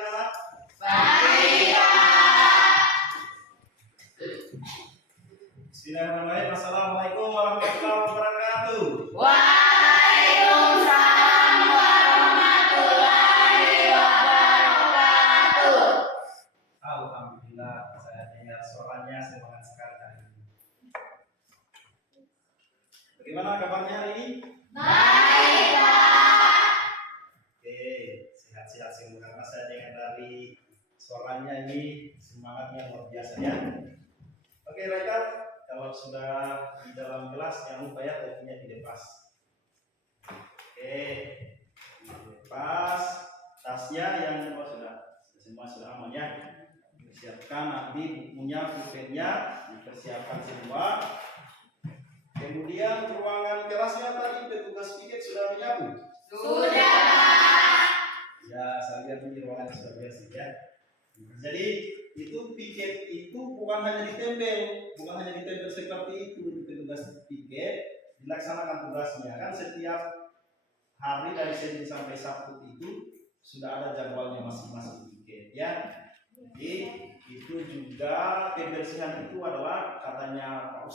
anak-anak? Baik, Pak. Bismillahirrahmanirrahim. Assalamualaikum warahmatullahi wabarakatuh. Waalaikumsalam warahmatullahi wabarakatuh. Alhamdulillah, saya dengar suaranya semangat sekali hari ini. Bagaimana kabarnya hari ini? Baik, Pak. Oke, sehat-sehat semua karena saya dengar dari suaranya ini semangatnya luar biasa ya. Oke, Raika, kalau sudah di dalam kelas jangan lupa ya topinya dilepas. Oke, dilepas tasnya yang semua sudah aman ya. Persiapkan nanti bukunya, pulpennya dipersiapkan semua. Kemudian ruangan kelasnya tadi petugas piket sudah menyapu. Sudah, Pak. Ya, saya lihat ini ruangan sudah bersih ya. Jadi itu piket itu bukan hanya ditempel seperti itu di petugas piket, dilaksanakan tugasnya kan setiap hari dari Senin sampai Sabtu itu sudah ada jadwalnya masing-masing piket ya. Jadi itu juga kebersihan itu adalah katanya Pak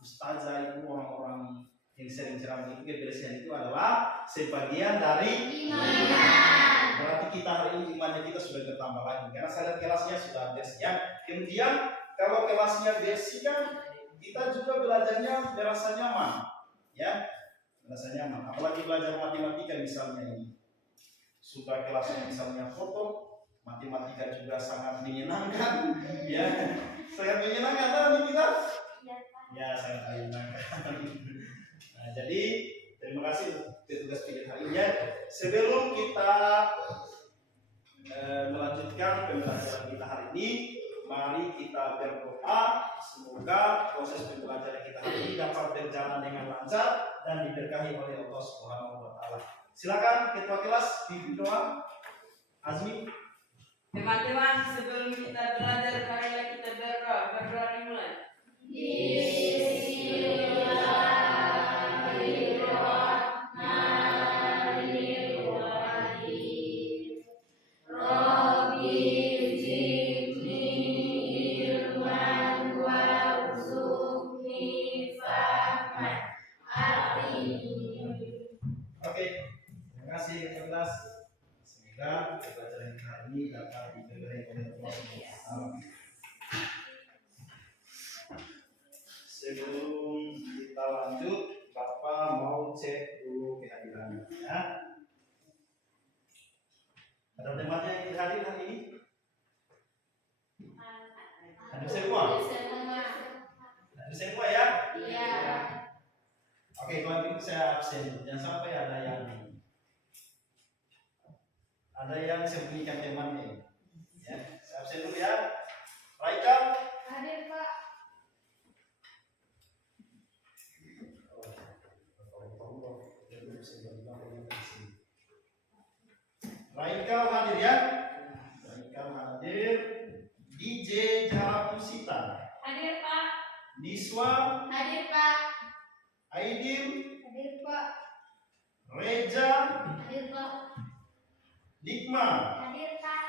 Ustazah itu orang-orang yang sering ceramah itu kebersihan itu adalah sebagian dari Iman. berarti kita hari ini imannya kita sudah bertambah lagi karena saya lihat kelasnya sudah bersih ya. Kemudian kalau kelasnya bersih kan kita juga belajarnya merasa nyaman ya, merasa nyaman. Apalagi belajar matematika misalnya ini sudah kelasnya misalnya foto matematika juga sangat menyenangkan ya, sangat menyenangkan kan kita ya, sangat menyenangkan. Nah, jadi terima kasih untuk petugas piket hari ini ya. Sebelum kita melanjutkan pembelajaran kita hari ini, mari kita berdoa semoga proses pembelajaran kita hari ini dapat berjalan dengan lancar dan diberkahi oleh Allah Subhanahu wa taala. Silakan ketua kelas pimpin doa. Azmi. Teman-teman, sebelum kita belajar, marilah kita berdoa. Berdoa dimulai. Bismillahirrahmanirrahim. Rabbi zidni ilman warzuqni fahman. Oke, terima kasih ketua kelas. Semoga pembelajaran hari ini dapat diberkahi oleh Allah Subhanahu wa taala. Sebelum kita lanjut, Bapak mau cek dulu kehadirannya ya. Ada temannya yang hadir hari ini? Hadir semua? Hadir semua ya? Iya. Oke, kalau begitu saya absen. Jangan sampai ada yang sembunyikan temannya. Ya, saya absen dulu ya. Raika. Hadir, Pak. Raika hadir ya. Raika hadir. DJ Jaramusita. Hadir, Pak. Niswa. Hadir, Pak. Aidil. Hadir, Pak. Reja. Hadir, Pak. Nikma. Hadir, Pak.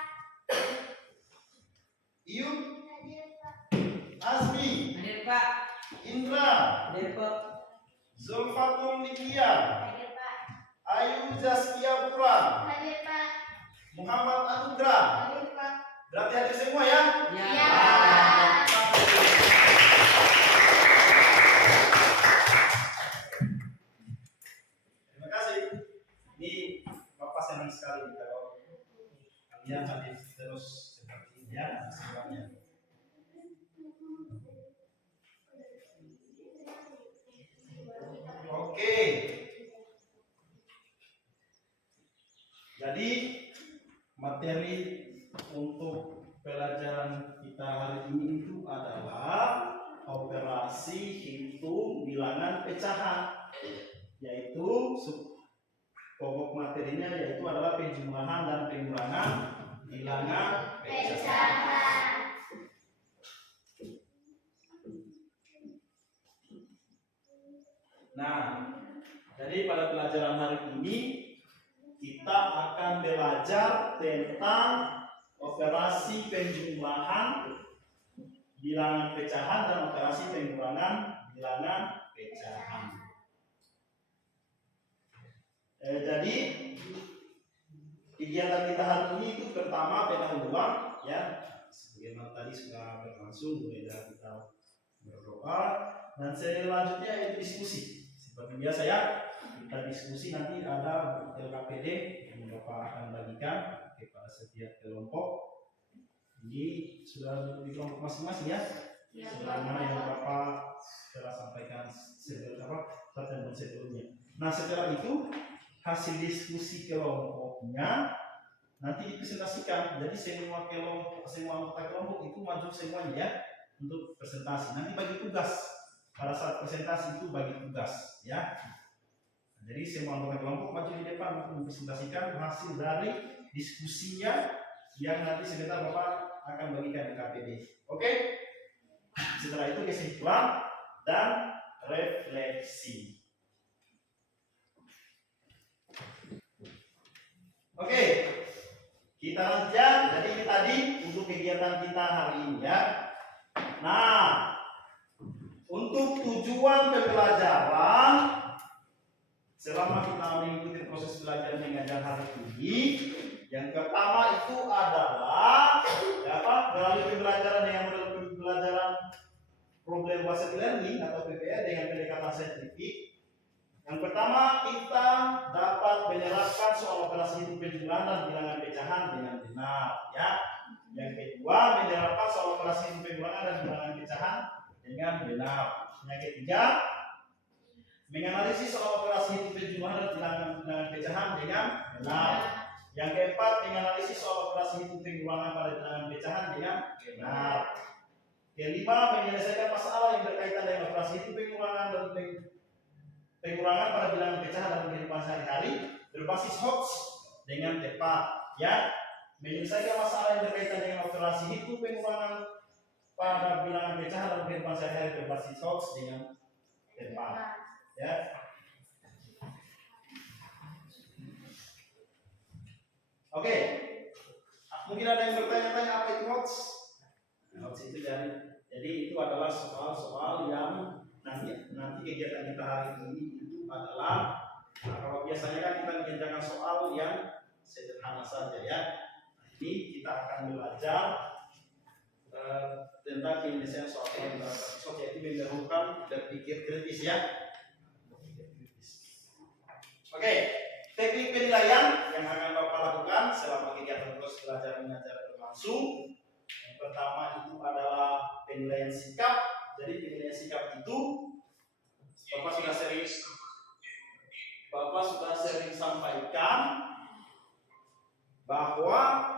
Iyun. Hadir, Pak. Azmi. Hadir, Pak. Indra. Hadir, Pak. Zulfatul Nikia. Hadir, Pak. Ayu Zaskia Pura. Hadir, Pak. Muhammad Anugrah. Hadir, Pak. Berarti hadir semua ya? Ya. Terima kasih. Ini Bapak senang sekali kalau kalian hadir terus seperti ini ya semuanya. Oke. Jadi materi untuk pelajaran kita hari ini itu adalah operasi hitung bilangan pecahan, yaitu pokok materinya yaitu adalah penjumlahan dan pengurangan bilangan pecahan. Nah, jadi pada pelajaran hari ini kita akan belajar tentang operasi penjumlahan bilangan pecahan dan operasi pengurangan bilangan pecahan. Jadi kegiatan kita hari ini itu pertama pendahuluan ya, sebagaimana tadi sudah berlangsung, mulai dari kita berdoa dan selanjutnya yaitu diskusi. Seperti biasa ya, kita diskusi nanti ada LKPD yang Bapak akan bagikan kepada setiap kelompok. Jadi sudah di kelompok masing-masing ya. Sebagaimana yang Bapak telah sampaikan pertemuan sebelumnya. Nah setelah itu hasil diskusi kelompoknya nanti dipresentasikan. Jadi semua kelompok, semua anggota kelompok itu maju semuanya ya untuk presentasi. Nanti bagi tugas pada saat presentasi itu bagi tugas ya. Jadi semua anggota kelompok maju di depan untuk mempresentasikan hasil dari diskusinya yang nanti sebentar Bapak akan bagikan di KPD. Oke? Setelah itu kesimpulan dan refleksi. Oke, kita lanjutkan. Jadi ini tadi untuk kegiatan kita hari ini ya. Nah, untuk tujuan pembelajaran selama kita mengikuti proses belajar mengajar hari ini, yang pertama itu adalah melalui pembelajaran dengan model pembelajaran problem based learning atau PBL dengan pendekatan saintifik. Yang pertama kita dapat menerapkan soal operasi hitung penjumlahan dan bilangan pecahan dengan benar ya. Yang kedua menerapkan soal operasi hitung pengurangan dan bilangan pecahan dengan benar. Yang ketiga menganalisis soal operasi hitung penjumlahan dan bilangan pecahan dengan benar. Yang keempat menganalisis soal operasi hitung pengurangan pada bilangan pecahan dengan benar. Kelima menyelesaikan masalah yang berkaitan dengan operasi hitung pengurangan dan pengurangan pada bilangan pecahan dalam kehidupan sehari-hari berbasis Hodge dengan tepat ya. Menyelesaikan masalah yang berkaitan dengan operasi hitung pengurangan pada bilangan pecahan dalam kehidupan sehari-hari berbasis Hodge dengan tepat ya. Oke, mungkin ada yang bertanya-tanya apa itu Hodge? Hodge itu jadi itu adalah soal-soal yang nanti kegiatan kita hari ini itu adalah kalau biasanya kan kita mengerjakan soal yang sederhana saja ya. Ini kita akan belajar tentang penyelesaian soal yang berat, yaitu memerlukan berpikir kritis ya. Oke, teknik penilaian yang akan Bapak lakukan selama kegiatan proses belajar mengajar berlangsung. Yang pertama itu adalah penilaian sikap. Jadi penilaian sikap itu Bapak sudah sering sampaikan bahwa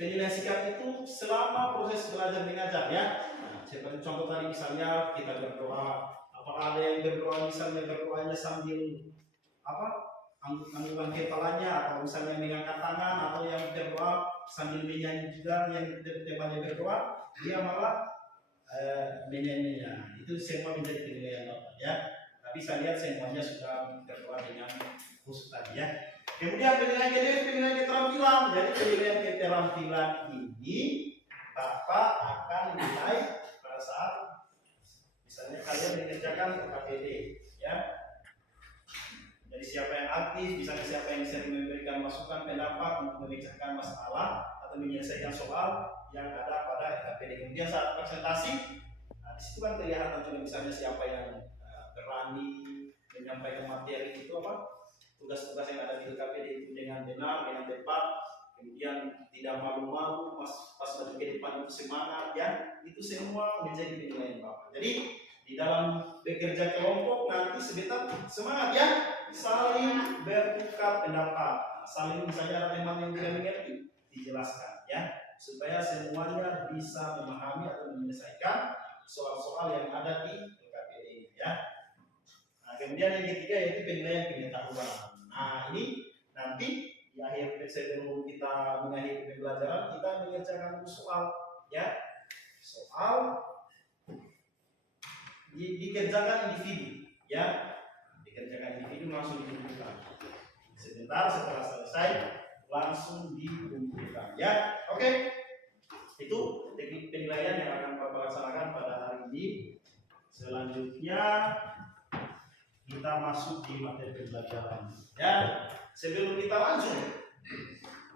penilaian sikap itu selama proses belajar mengajar ya. Nah, seperti contoh tadi misalnya kita berdoa, apakah ada yang berdoa misalnya berdoanya sambil anggukan kepalanya atau misalnya mengangkat tangan, atau yang berdoa sambil menyanyi juga yang temannya berdoa dia malah menyanyinya. Itu semua menjadi penilaian Bapak ya. Tapi saya lihat semuanya sudah berdoa dengan khusus tadi ya. Kemudian penilaian kedua penilaian keterampilan. Jadi penilaian keterampilan ini Bapak akan nilai pada saat misalnya kalian mengerjakan KPD ya. Jadi siapa yang aktif, misalnya siapa yang sering memberikan masukan pendapat untuk memecahkan masalah atau menyelesaikan soal yang ada pada KPD. Kemudian saat presentasi, nah disitu kan kelihatan juga misalnya siapa yang berani menyampaikan materi itu tugas-tugas yang ada di KPD itu dengan benar, dengan tepat, kemudian tidak malu-malu, pas maju ke depan itu semangat ya. Itu semua menjadi penilaian Bapak. Jadi di dalam bekerja kelompok nanti semangat ya, saling bertukar pendapat, saling misalnya ada teman yang tidak mengerti dijelaskan ya, supaya semuanya bisa memahami atau menyelesaikan soal-soal yang ada di KPD ya. Nah, kemudian yang ketiga yaitu penilaian pengetahuan. Nah ini nanti di akhir sebelum kita mengakhiri pembelajaran kita mengerjakan soal ya, soal dikerjakan individu ya, dikerjakan individu langsung ditunjukkan. Sebentar setelah selesai langsung dikumpulkan. Ya, oke. Itu teknik penilaian yang akan Bapak laksanakan pada hari ini. Selanjutnya kita masuk di materi pembelajaran. Ya, sebelum kita lanjut,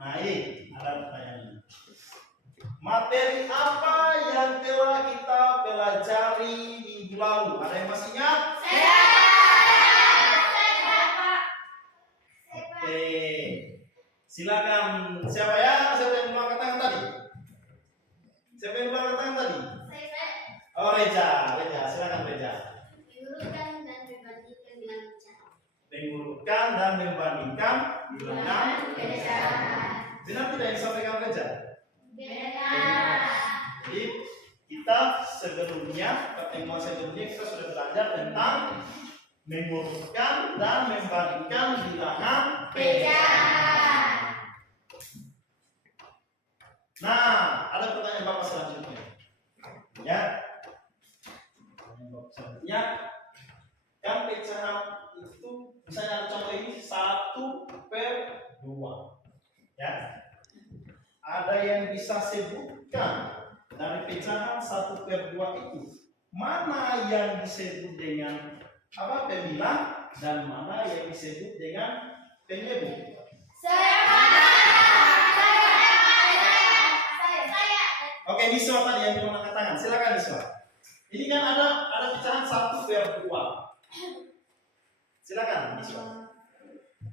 nah ini ada pertanyaan. Materi apa yang telah kita pelajari minggu lalu? Ada yang masih ingat? Oke, silakan. Siapa yang mengangkat tangan tadi? Siapa yang mengangkat tangan tadi? Oh, Reja, silakan Reja. Mengurutkan dan membandingkan bilangan pecahan. Benar tidak yang disampaikan Reja? Jadi kita sebelumnya, pertemuan sebelumnya kita sudah belajar tentang mengurutkan dan membandingkan bilangan pecahan. Nah, ada pertanyaan Bapak selanjutnya. Ya. Pertanyaan Bapak selanjutnya, kan pecahan itu misalnya ada contoh ini 1/2. Ya. Ada yang bisa sebutkan dari pecahan 1/2 itu mana yang disebut dengan apa pembilang dan mana yang disebut dengan penyebut? Oke, Niswa tadi yang mau angkat tangan, silakan Niswa. Ini kan ada pecahan 1/2. Silakan Niswa.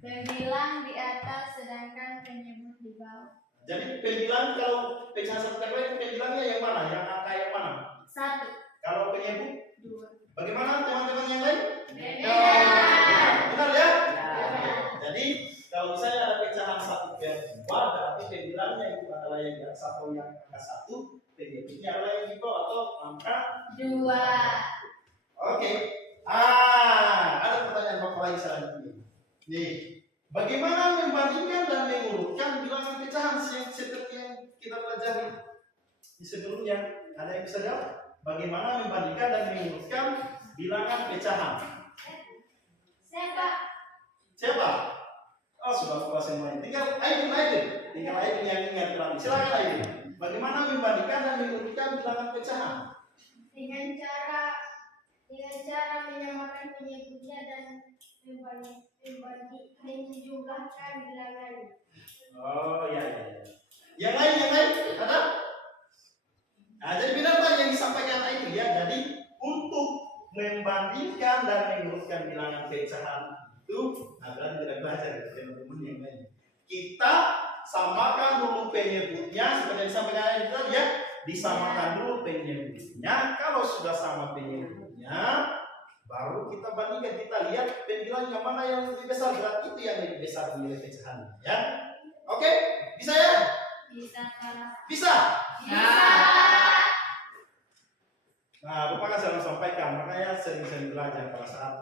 Pembilang di atas sedangkan penyebut di bawah. Jadi pembilang kalau pecahan 1/2 itu pembilangnya yang mana? Yang angka yang mana? 1, Kalau penyebut 2. bagaimana teman-teman yang lain? Benar ya? Jadi kalau misalnya ada pecahan 1/2 berarti pembilangnya itu adalah yang di atas atau yang angka 1, penyebutnya adalah yang di bawah atau angka 2. Oke. Ada pertanyaan Bapak lagi selanjutnya. Nih, bagaimana membandingkan dan mengurutkan bilangan pecahan yang seperti yang kita pelajari di sebelumnya? Ada yang bisa jawab? Bagaimana membandingkan dan mengurutkan bilangan pecahan? Siapa? Oh, sudah lupa semuanya. Tinggal Aidin yang ingat lagi. Silakan Aidin. Bagaimana membandingkan dan mengurutkan bilangan pecahan? Dengan cara menyamakan penyebutnya dan menjumlahkan bilangannya. Oh ya. Yang lain ada? Nah, jadi benar tadi yang disampaikan itu ya. Jadi untuk membandingkan dan mengurutkan bilangan pecahan itu, nah berarti tidak belajar teman-teman yang lain. Kita samakan dulu penyebutnya seperti yang disampaikan itu tadi ya. Disamakan dulu penyebutnya. Kalau sudah sama penyebutnya, baru kita bandingkan, kita lihat pembilang yang mana yang lebih besar, berarti itu yang lebih besar nilai pecahan. Ya, oke, bisa ya? Bisa. Nah, Bapak kan selalu sampaikan, makanya sering-sering belajar pada saat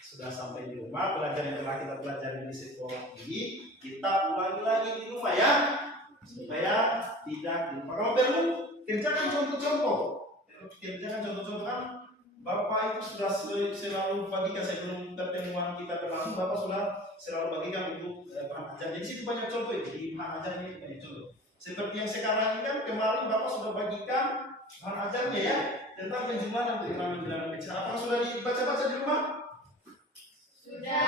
sudah sampai di rumah, pelajaran yang telah kita pelajari di sekolah ini, kita ulangi lagi di rumah ya, supaya tidak lupa. Kalau perlu, kerjakan contoh-contoh. Kan Bapak itu sudah selalu bagikan sebelum pertemuan kita berlangsung, Bapak sudah selalu bagikan untuk bahan ajar. Jadi situ banyak contoh itu, di bahan ajar ini banyak contoh. Seperti yang sekarang ini kan kemarin Bapak sudah bagikan bahan ajarnya ya, tentang penjumlahan untuk bilangan pecahan. Apakah sudah dibaca-baca di rumah? Sudah.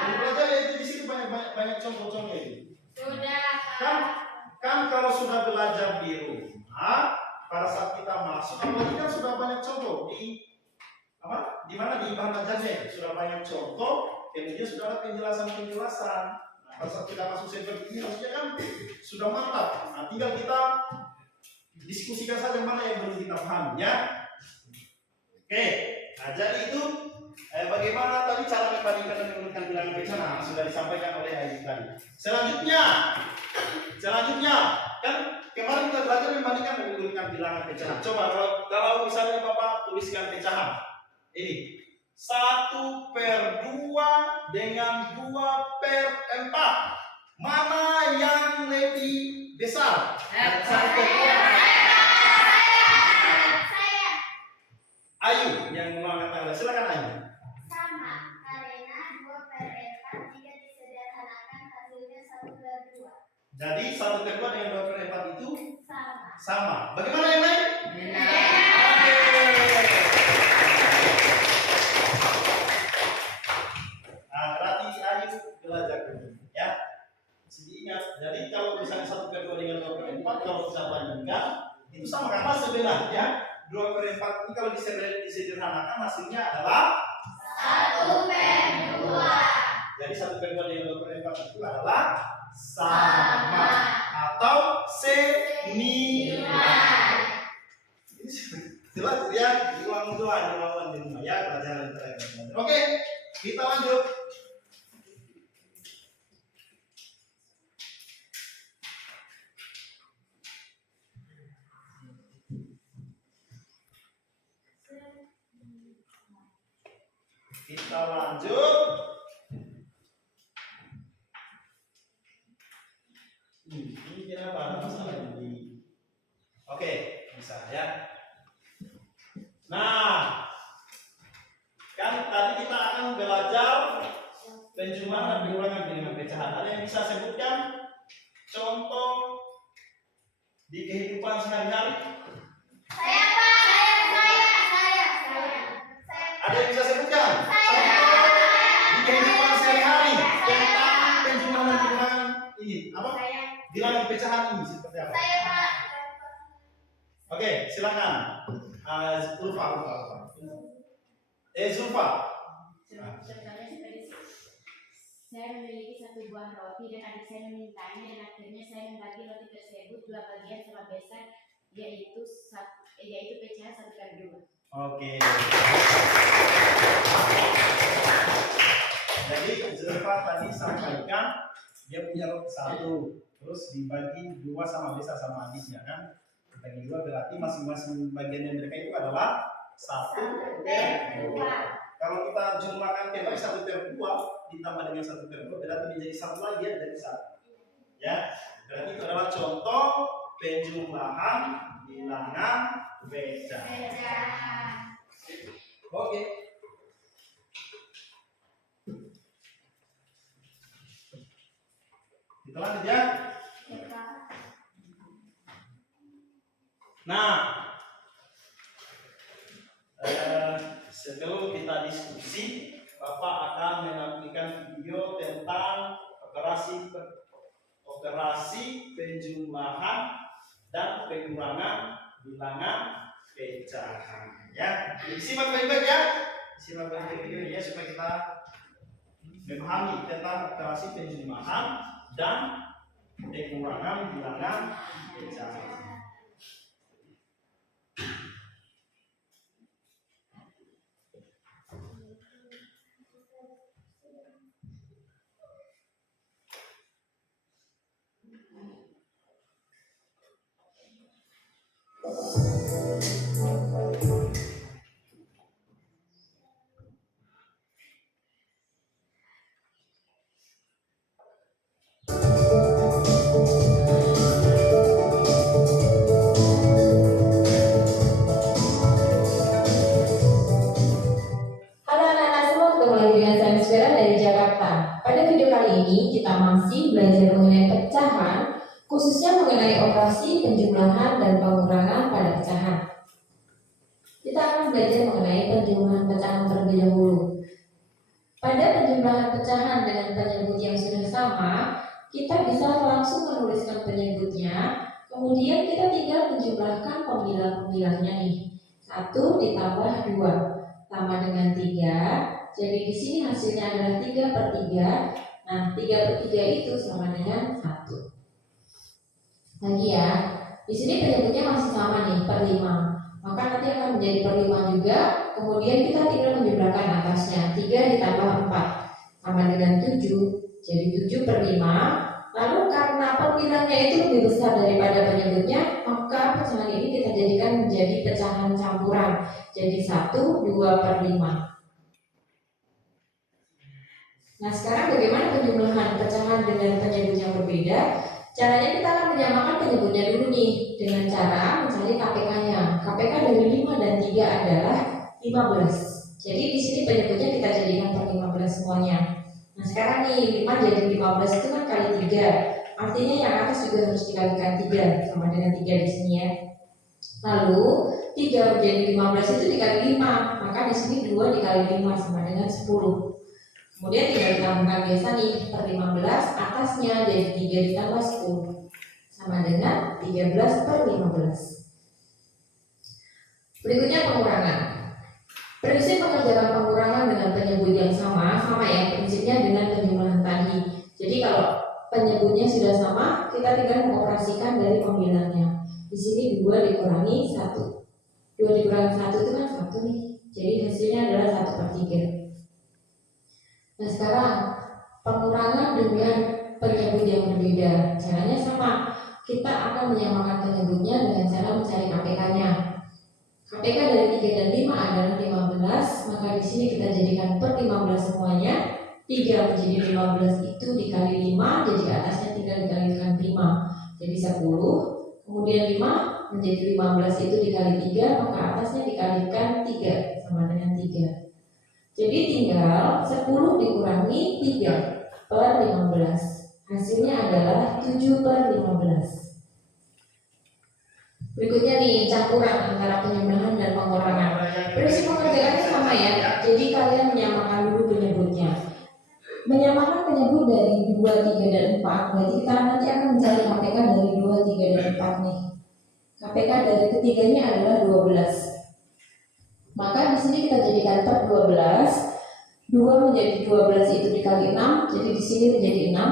Jadi belajar ya, itu di situ banyak contoh-contoh itu. Sudah. Kan kalau sudah belajar di rumah, pada saat kita masuk, apalagi kan sudah banyak contoh di mana di bahan ajarnya sudah banyak contoh, kemudian sudah ada penjelasan. Nah, pada saat kita masuk seperti ini, maksudnya kan sudah mantap. Nah, tinggal kita diskusikan saja mana yang belum kita pahami ya. Oke, nah jadi itu bagaimana tadi cara membandingkan dan mengurutkan bilangan pecahan? Nah, sudah disampaikan oleh Aidin tadi. Selanjutnya kan kemarin kita belajar membandingkan dan mengurutkan bilangan pecahan. Coba kalau misalnya Bapak tuliskan pecahan ini 1/2 dengan 2/4, mana yang lebih besar? Ayu yang mengatakan, silakan Ayu. Sama, karena 2/4 jika disederhanakan hasilnya 1/2. Jadi 1/2 dengan 2/4 itu Sama. sama. Bagaimana yang lain? Nah, berarti ayo belajar dulu ya. Jadi ingat, jadi kalau misalnya 1/2 dengan 2/4, kalau kita bandingkan itu sama, karena sebenarnya 2/4 ini kalau disederhanakan hasilnya adalah 1/2. jadi 1/2 dengan 2/4 itu adalah sama atau senilai. Jelas ya, diulang di rumah ya, pelajaran terakhir. Oke, kita lanjut. Kita lanjut. Ini kenapa ada masalah ini? Oke, bisa ya. Nah, kan tadi kita akan belajar penjumlahan dan pengurangan dengan pecahan. Ada yang bisa sebutkan contoh di kehidupan sehari-hari? Saya, Pak. Saya. Ada yang bisa sebutkan contoh di kehidupan sehari-hari tentang penjumlahan dan pengurangan ini? Apa? Bilangan pecahan ini seperti apa? Saya, Pak. Oke, silakan. Zulfa. Zulfa. Contohnya seperti saya memiliki satu buah roti dan adik saya memintanya, dan akhirnya saya membagi roti tersebut 2 bagian sama besar, yaitu pecahan 1/2. Oke. Jadi Zulfa tadi sampaikan dia punya roti 1, terus dibagi 2 sama besar sama adiknya kan? Bagi 2 berarti masing-masing bagian yang mereka itu adalah 1/2. Kalau kita jumlahkan kembali 1/2 ditambah dengan 1/2 berarti menjadi 1 lagi ya, jadi 1. Ya, berarti itu adalah contoh penjumlahan bilangan pecahan. Oke. Kita lanjut ya. Nah, sebelum kita diskusi, Bapak akan menampilkan video tentang operasi penjumlahan dan pengurangan bilangan pecahan. Ya, disimak baik-baik ya. Disimak baik-baik video ya supaya kita memahami tentang operasi penjumlahan dan pengurangan bilangan pecahan. Kita masih belajar mengenai pecahan, khususnya mengenai operasi penjumlahan dan pengurangan pada pecahan. Kita akan belajar mengenai penjumlahan pecahan terlebih dahulu. Pada penjumlahan pecahan dengan penyebut yang sudah sama, kita bisa langsung menuliskan penyebutnya, kemudian kita tinggal menjumlahkan pemilah-pemilahnya nih. 1 ditambah 2 tambah dengan 3. Jadi di sini hasilnya adalah 3/3. Nah, 3/3 itu sama dengan 1. Lagi ya, di sini penyebutnya masih sama nih, per 5. Maka nanti akan menjadi per 5 juga. Kemudian kita tinggal menjumlahkan atasnya. 3 ditambah 4 sama dengan 7. Jadi 7/5. Lalu karena pemilahnya itu lebih besar daripada penyebutnya, maka pecahan ini kita jadikan menjadi pecahan campuran. Jadi 1, 2/5. Nah, sekarang bagaimana penjumlahan pecahan dengan penyebut yang berbeda? Caranya kita akan menyamakan penyebutnya dulu nih dengan cara mencari KPK-nya. KPK dari 5 dan 3 adalah 15. Jadi di sini penyebutnya kita jadikan per 15 semuanya. Nah, sekarang nih 5 jadi 15 itu kan kali 3. artinya yang atas juga harus dikalikan 3, sama dengan 3 di sini ya. Lalu 3 menjadi 15 itu dikali 5, maka di sini 2 dikali 5 sama dengan 10. Kemudian tinggal ditambahkan biasa nih, per 15 atasnya jadi 3 ditambah 10 sama dengan 13 per 15. Berikutnya pengurangan. Prinsip mengerjakan pengurangan dengan penyebut yang sama ya prinsipnya dengan penjumlahan tadi. Jadi kalau penyebutnya sudah sama, kita tinggal mengoperasikan dari pembilangnya. Di sini 2 dikurangi 1. 2 dikurangi 1 itu kan 1 nih. Jadi hasilnya adalah 1/3. Nah sekarang pengurangan dengan penyebut yang berbeda. Caranya sama. Kita akan menyamakan penyebutnya dengan cara mencari KPK-nya. KPK dari 3 dan 5 adalah 15, maka di sini kita jadikan per 15 semuanya. 3 menjadi 15 itu dikali 5, jadi atasnya tinggal dikalikan 5, jadi 10. Kemudian 5 menjadi 15 itu dikali 3, maka atasnya dikalikan 3 sama dengan 3. Jadi tinggal 10 dikurangi 3 per 15. Hasilnya adalah 7 per 15. Berikutnya nih campuran antara penjumlahan dan pengurangan. Prinsip mengerjakannya sama ya. Jadi kalian menyamakan dulu penyebutnya. Menyamakan penyebut dari 2, 3, dan 4. Berarti kita nanti akan mencari KPK dari 2, 3, dan 4 nih. KPK dari ketiganya adalah 12. Maka di sini kita jadikan per 12. 2 menjadi 12 itu dikali 6, jadi di sini menjadi 6.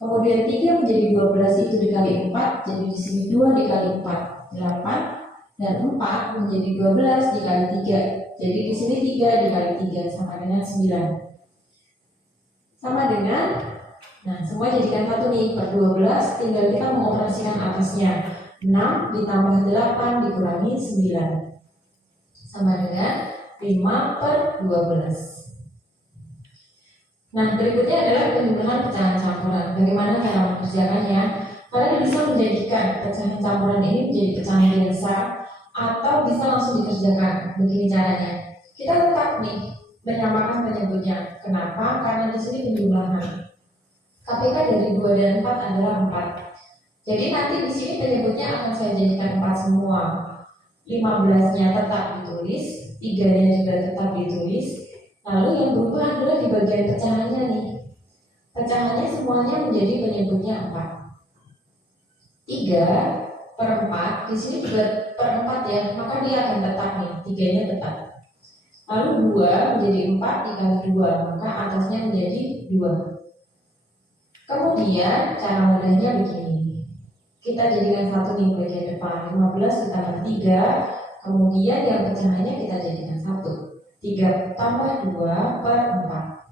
Kemudian 3 menjadi 12 itu dikali 4, jadi di sini 2 dikali 4, 8. Dan 4 menjadi 12 dikali 3, jadi di sini 3 dikali 3 sama dengan 9. Sama dengan, nah semua jadikan 1 nih, per 12, tinggal kita mengoperasikan atasnya. 6 ditambah 8 dikurangi 9 sama dengan 5 per 12. Nah berikutnya adalah penjumlahan pecahan campuran. Bagaimana cara mengerjakannya? Kalian bisa menjadikan pecahan campuran ini menjadi pecahan biasa atau bisa langsung dikerjakan. Begini caranya. Kita tetap nih menyamakan penyebutnya. Kenapa? Karena di sini penjumlahan. KPK dari 2 dan 4 adalah 4. Jadi nanti di sini penyebutnya akan saya jadikan 4 semua. 15-nya tetap ditulis, 3-nya juga tetap ditulis. Lalu yang berubah adalah di bagian pecahannya nih. Pecahannya semuanya menjadi penyebutnya 4. 3 per 4, di sini juga per 4 ya, maka dia akan tetap nih, 3-nya tetap. Lalu 2 menjadi 4 dikali 2, maka atasnya menjadi 2. Kemudian cara mudahnya begini. Kita jadikan 1 nih bagian depan, 15 ditambah 3, kemudian yang pecahannya kita jadikan 1. 3 tambah 2 per 4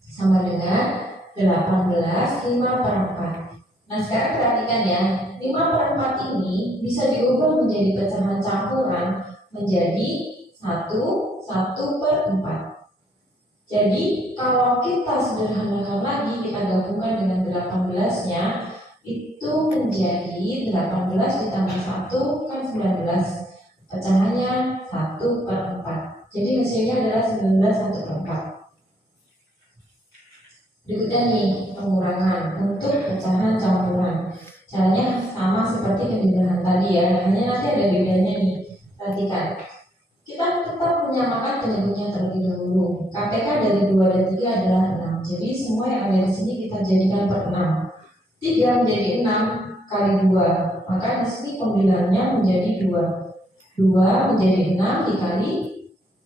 sama dengan 18, 5 per 4. Nah sekarang perhatikan ya, 5 per 4 ini bisa diubah menjadi pecahan campuran menjadi 1 per 4. Jadi kalau kita sederhanakan lagi, kita gabungkan dengan 18-nya, itu menjadi 18 ditambah 1 kan 19. Pecahannya 1 per 4. Jadi hasilnya adalah 19 1 per 4. Berikutnya nih pengurangan untuk pecahan campuran. Caranya sama seperti penjumlahan tadi ya, hanya nanti ada bedanya nih. Perhatikan. Kita tetap menyamakan penyebutnya terlebih dahulu. KPK dari 2 dan 3 adalah 6. Jadi semua yang ada di sini kita jadikan per 6. 3 menjadi 6 kali 2. Maka di sini pembilangnya menjadi 2. 2 menjadi 6 dikali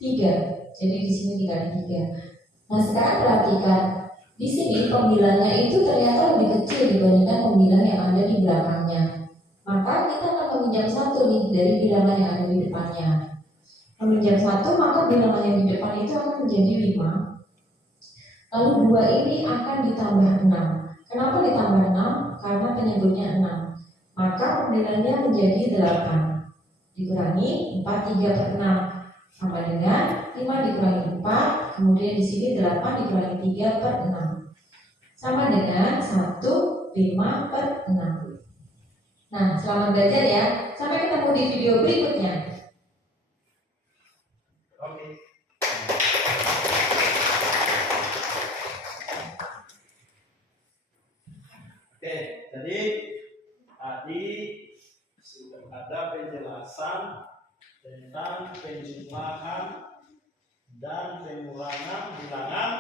3. Jadi di sini dikali 3. Nah sekarang perhatikan. Di sini pembilangnya itu ternyata lebih kecil dibandingkan pembilang yang ada di belakangnya. Maka kita akan meminjam 1 nih dari bilangan yang ada di depannya. Meminjam 1 maka bilangan yang di depan itu akan menjadi 5. Lalu 2 ini akan ditambah 6. Kenapa ditambah 6? Karena penyebutnya 6. Maka pembilangnya menjadi 8. Dikurangi 4 3 per 6 sama dengan 5 dikurangi 4, kemudian di sini 8 dikurangi 3 per 6 sama dengan 1 5 per 6. Nah selamat belajar ya, sampai ketemu di video berikutnya. Oke. Oke. penjelasan tentang penjumlahan dan pengurangan bilangan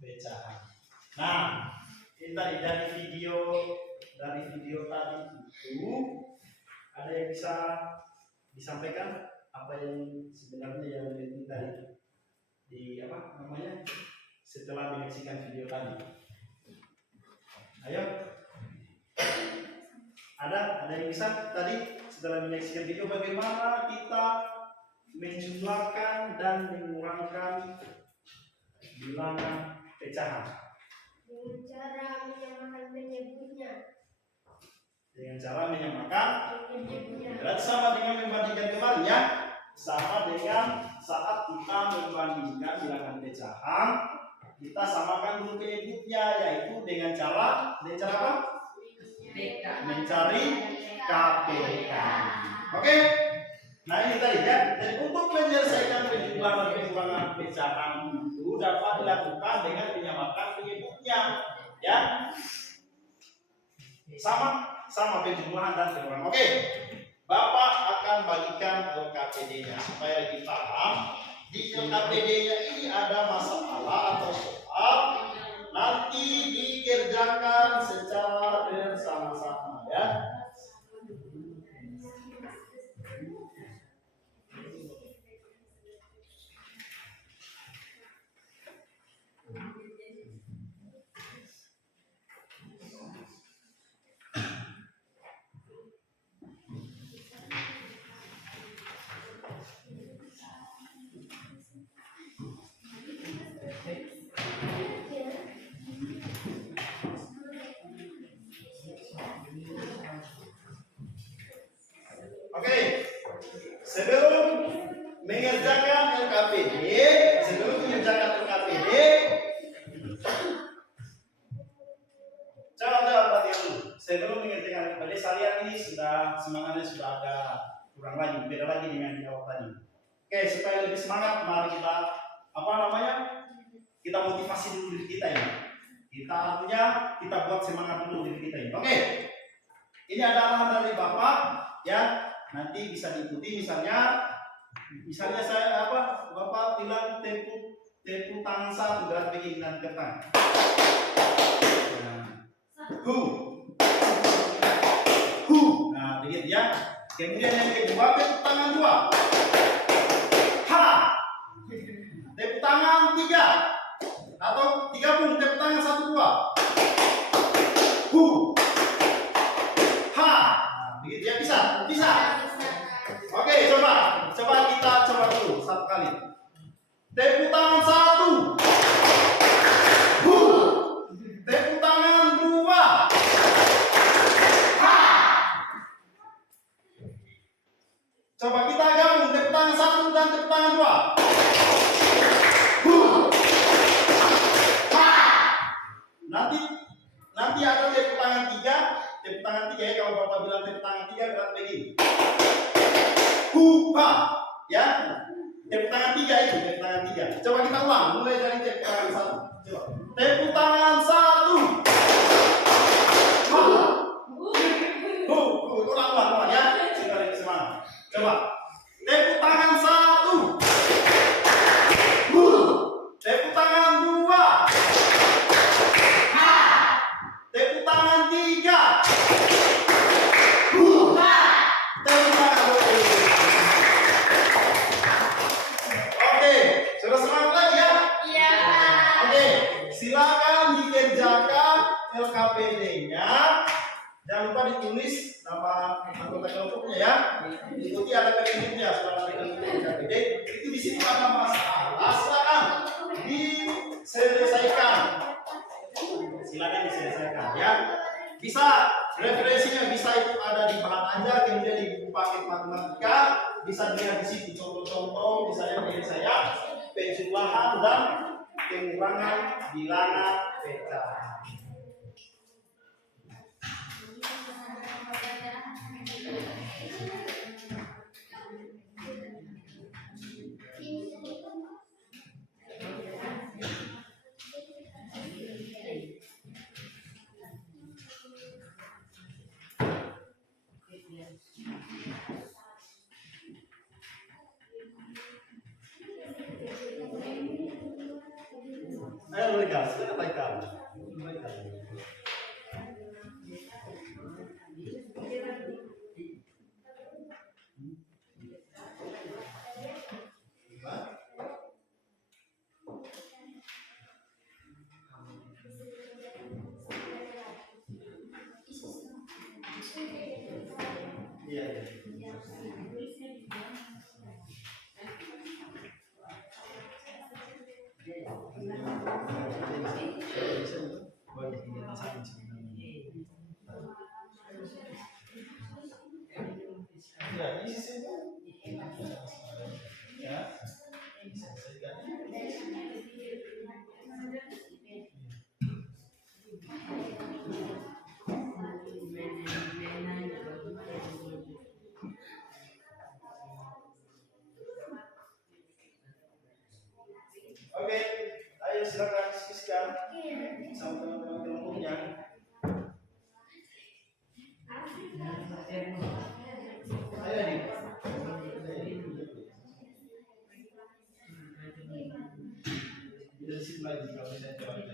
pecahan. Nah, ini tadi dari video tadi itu ada yang bisa disampaikan apa yang sebenarnya yang penting tadi di apa namanya setelah menyaksikan video tadi. Ayo, ada yang bisa tadi setelah menyaksikan video bagaimana kita menjumlahkan dan mengurangkan bilangan pecahan Dengan cara menyamakan penyebutnya. dengan cara menyamakan. Penyebutnya. Berarti sama dengan membandingkan kemarin ya, sama dengan saat kita membandingkan bilangan pecahan, kita samakan dulu penyebutnya, yaitu dengan cara apa? Mencari KPK. Oke? Nah ini tadi ya. Jadi untuk menyelesaikan penjumlahan pengurangan pecahan itu dapat dilakukan dengan menyamakan penyebutnya, ya. Sama penjumlahan dan pengurangan. Oke. Bapak akan bagikan LKPD-nya supaya lebih paham. Di LKPD-nya ini ada masalah atau soal, nanti dikerjakan secara bersama-sama ya. Oke, sebelum mengerjakan LKPD, coba perhatikan dulu. Sebelum mengerjakan LKPD, kalian ini sudah semangatnya sudah agak kurang lagi, beda lagi dengan di awal tadi. Oke, supaya lebih semangat, mari kita kita motivasi dulu diri kita ini. Kita buat semangat dulu diri kita ini. Oke, ini ada arahan dari Bapak, ya. Nanti bisa diikuti, misalnya saya Bapak bilang tepuk tangan satu berat begini dan ketang. Nah, begitu ya. Kemudian yang kedua tepuk tangan 2. Ha. Tepuk tangan 3. Atau 3 pun tepuk tangan 1 2. Ha. Nah, begitu ya, bisa. Oke, coba kita coba dulu satu kali. Tepuk tangan 1. Tepuk tangan 2. Ha. Coba kita gabung tepuk tangan 1 dan tepuk tangan 2. Ha. Nanti ada tepuk tangan 3. Tepuk tangan 3 ya, kalau Bapak bilang tepuk tangan 3 berarti begini. Ha. Ya. Tepuk tangan 3 itu, tepuk tangan 3. Coba kita ulang, mulai dari tepuk tangan 1. Coba. Tepuk tangan 1. Ha. Ulang ya. Sekali semangat. Coba. Tepuk tangan 1. Tepuk tangan 2. Ha. Tepuk tangan 3. Ha. Tepuk tangan 2. Oke, sudah semangat lagi ya? Iya. Oke, silakan dikerjakan LKPD-nya. Jangan lupa ditulis nama anggota kelompoknya ya. Ikuti ada petunjuknya setelah LKPD. Itu di sini ada masalah, silakan diselesaikan. Ya. Bisa referensinya bisa itu ada di bahan ajar, kemudian di buku paket matematika, bisa dilihat di situ contoh-contoh misalnya dari saya penjumlahan dan pengurangan bilangan pecahan. Ayo mereka, silakan mereka. Mereka. Iya, iya. Ya, ini sih. Ya. Oke, ayo silakan diskusikan sama teman-teman kelompoknya. Ayo nih. Dari sini lagi kalau saya jawab.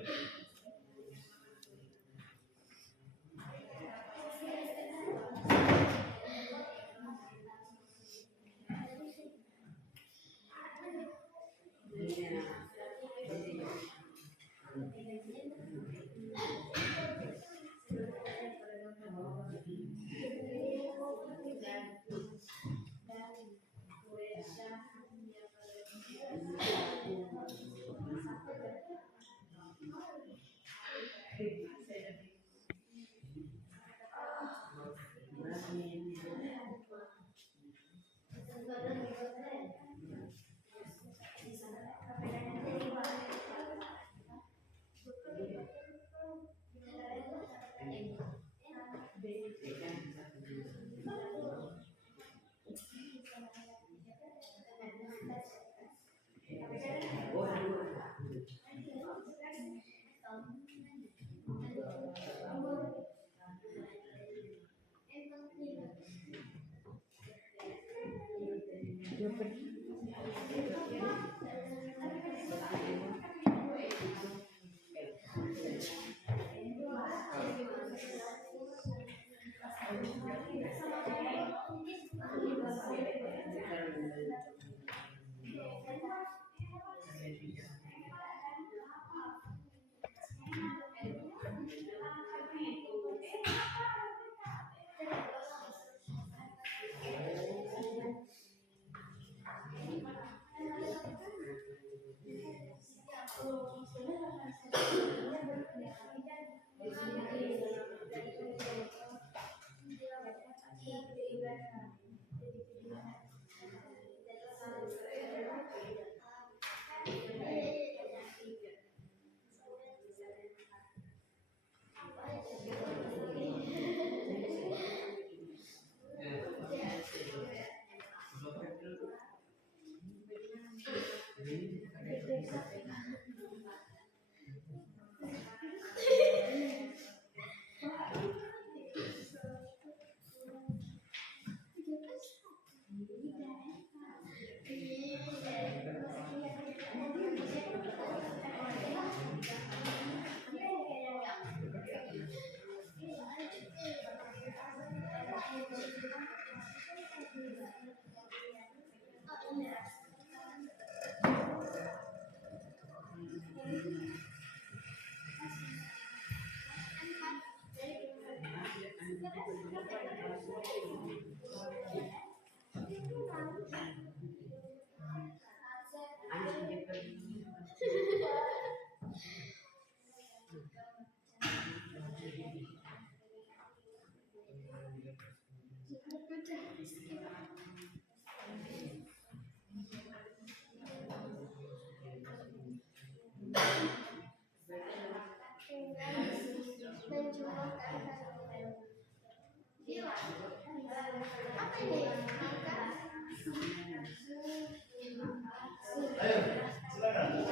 Ayo, silakan.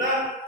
Sudah?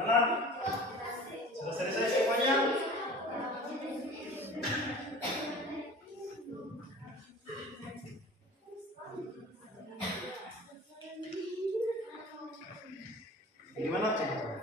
Mana? Sudah selesai semuanya? Gimana coba?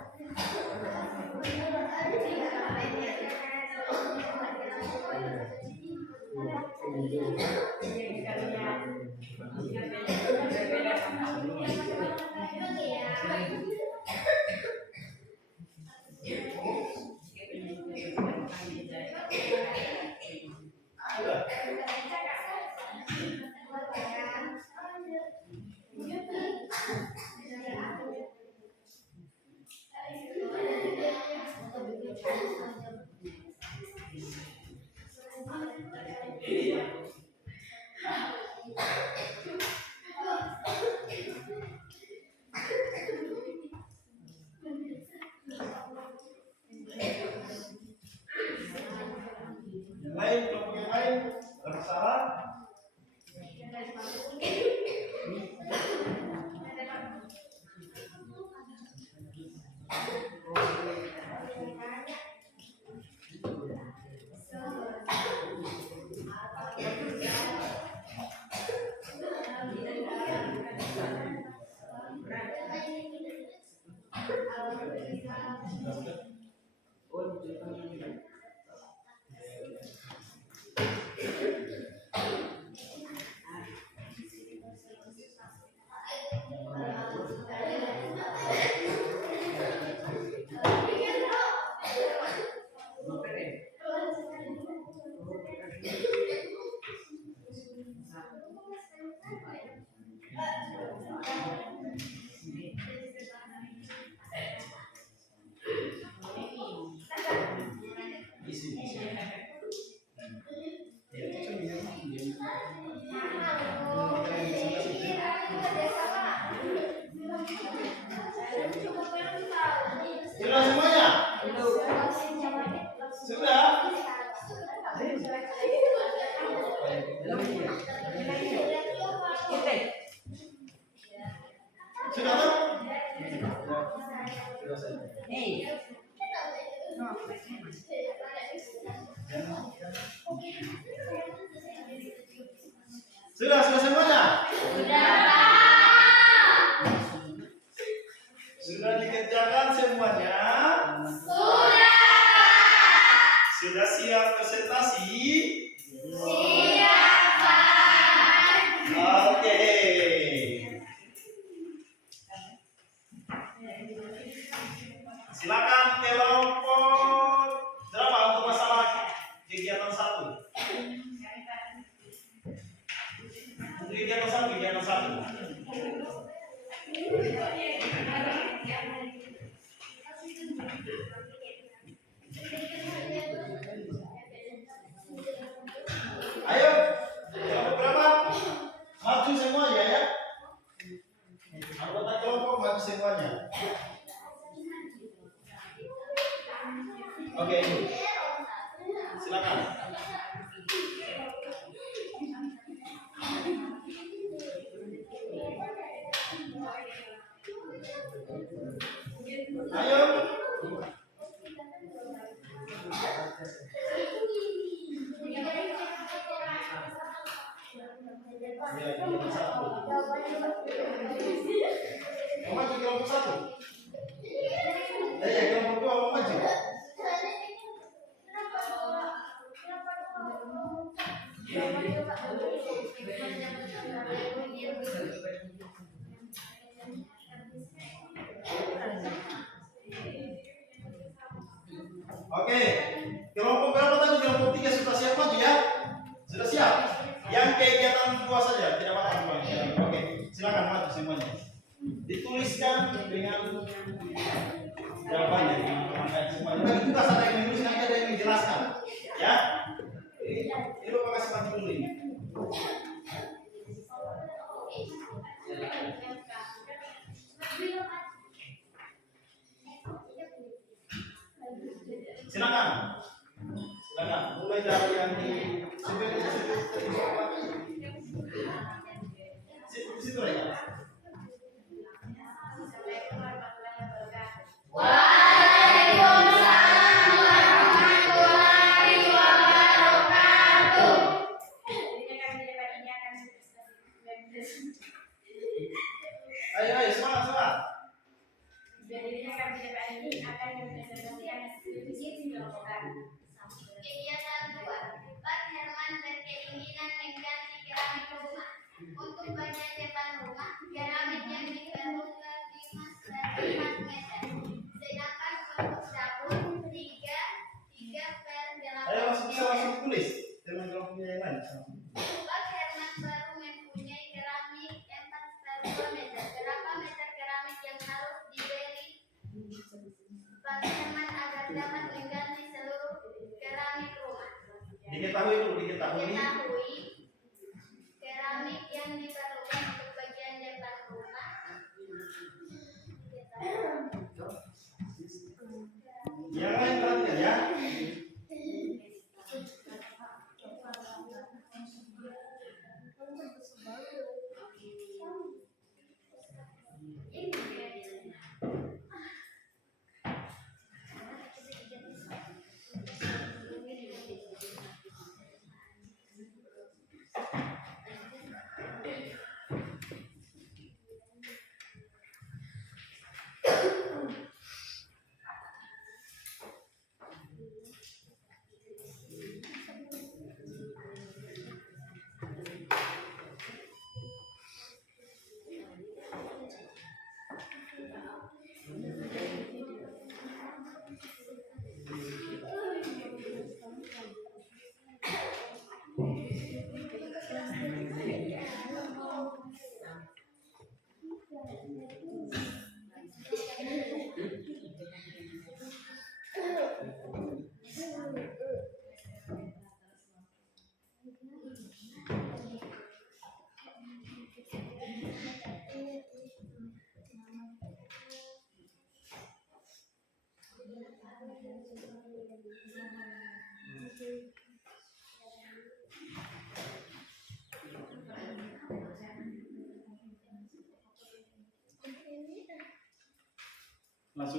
Yang lain, kelompok yang lain bermasalah. Sudah semuanya? Sudah dikerjakan semuanya? Sudah siap presentasi? Oke. Silakan kelompok berapa untuk masalah kegiatan 1? Untuk kegiatan 1. Ayo, kelompok berapa? Maju semuanya ya. Anggota kelompok maju semuanya. Oke, silakan. Ayo. Ya, kelompok 1. Mau maju kelompok 1. Ya, kelompok 2 mau maju. Oke, kelompok berapa tadi? Kelompok 3 sudah siap maju ya? Sudah siap? Yang kegiatan 2 saja, tidak apa-apa. Oke, silakan maju semuanya. Dituliskan dengan jawabannya, semuanya. Bagi tugas ada yang menulis, nanti ada yang menjelaskan. Ya? Ini Bapak kasih maju dulu ini. Silakan. Silakan. Mulai dari yang di situ ya. Ayo, semangat. Kegiatan 2. Pak Herman berkeinginan mengganti keramik rumah. Untuk bagian depan rumah, keramik yang diperlukan 5 meter. Sedangkan untuk dapur 3 per 8 Ayo bisa meter. langsung tulis. Jangan kelompoknya yang lain. Pak Herman baru mempunyai keramik 4 per 2 meter. Berapa meter keramik yang harus dibeli Pak Herman agar dapat mengganti seluruh keramik rumah? Diketahui. Ketahui keramik yang diperlukan untuk bagian depan rumah. Yang lain perhatikan ya.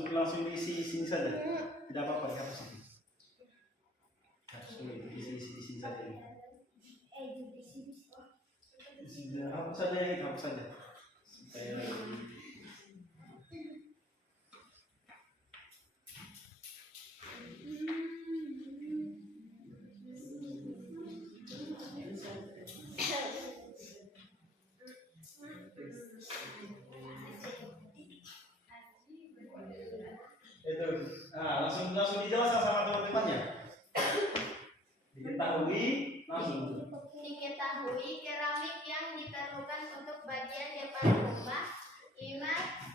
Langsung diisi sini saja. Tidak apa-apa, dihapus itu. Hapus dulu itu, isi sini saja. Sudah hapus saja ini, hapus saja. Supaya itu, langsung dijelaskan sama teman-temannya. Diketahui langsung. Diketahui keramik yang diperlukan untuk bagian depan rumah 5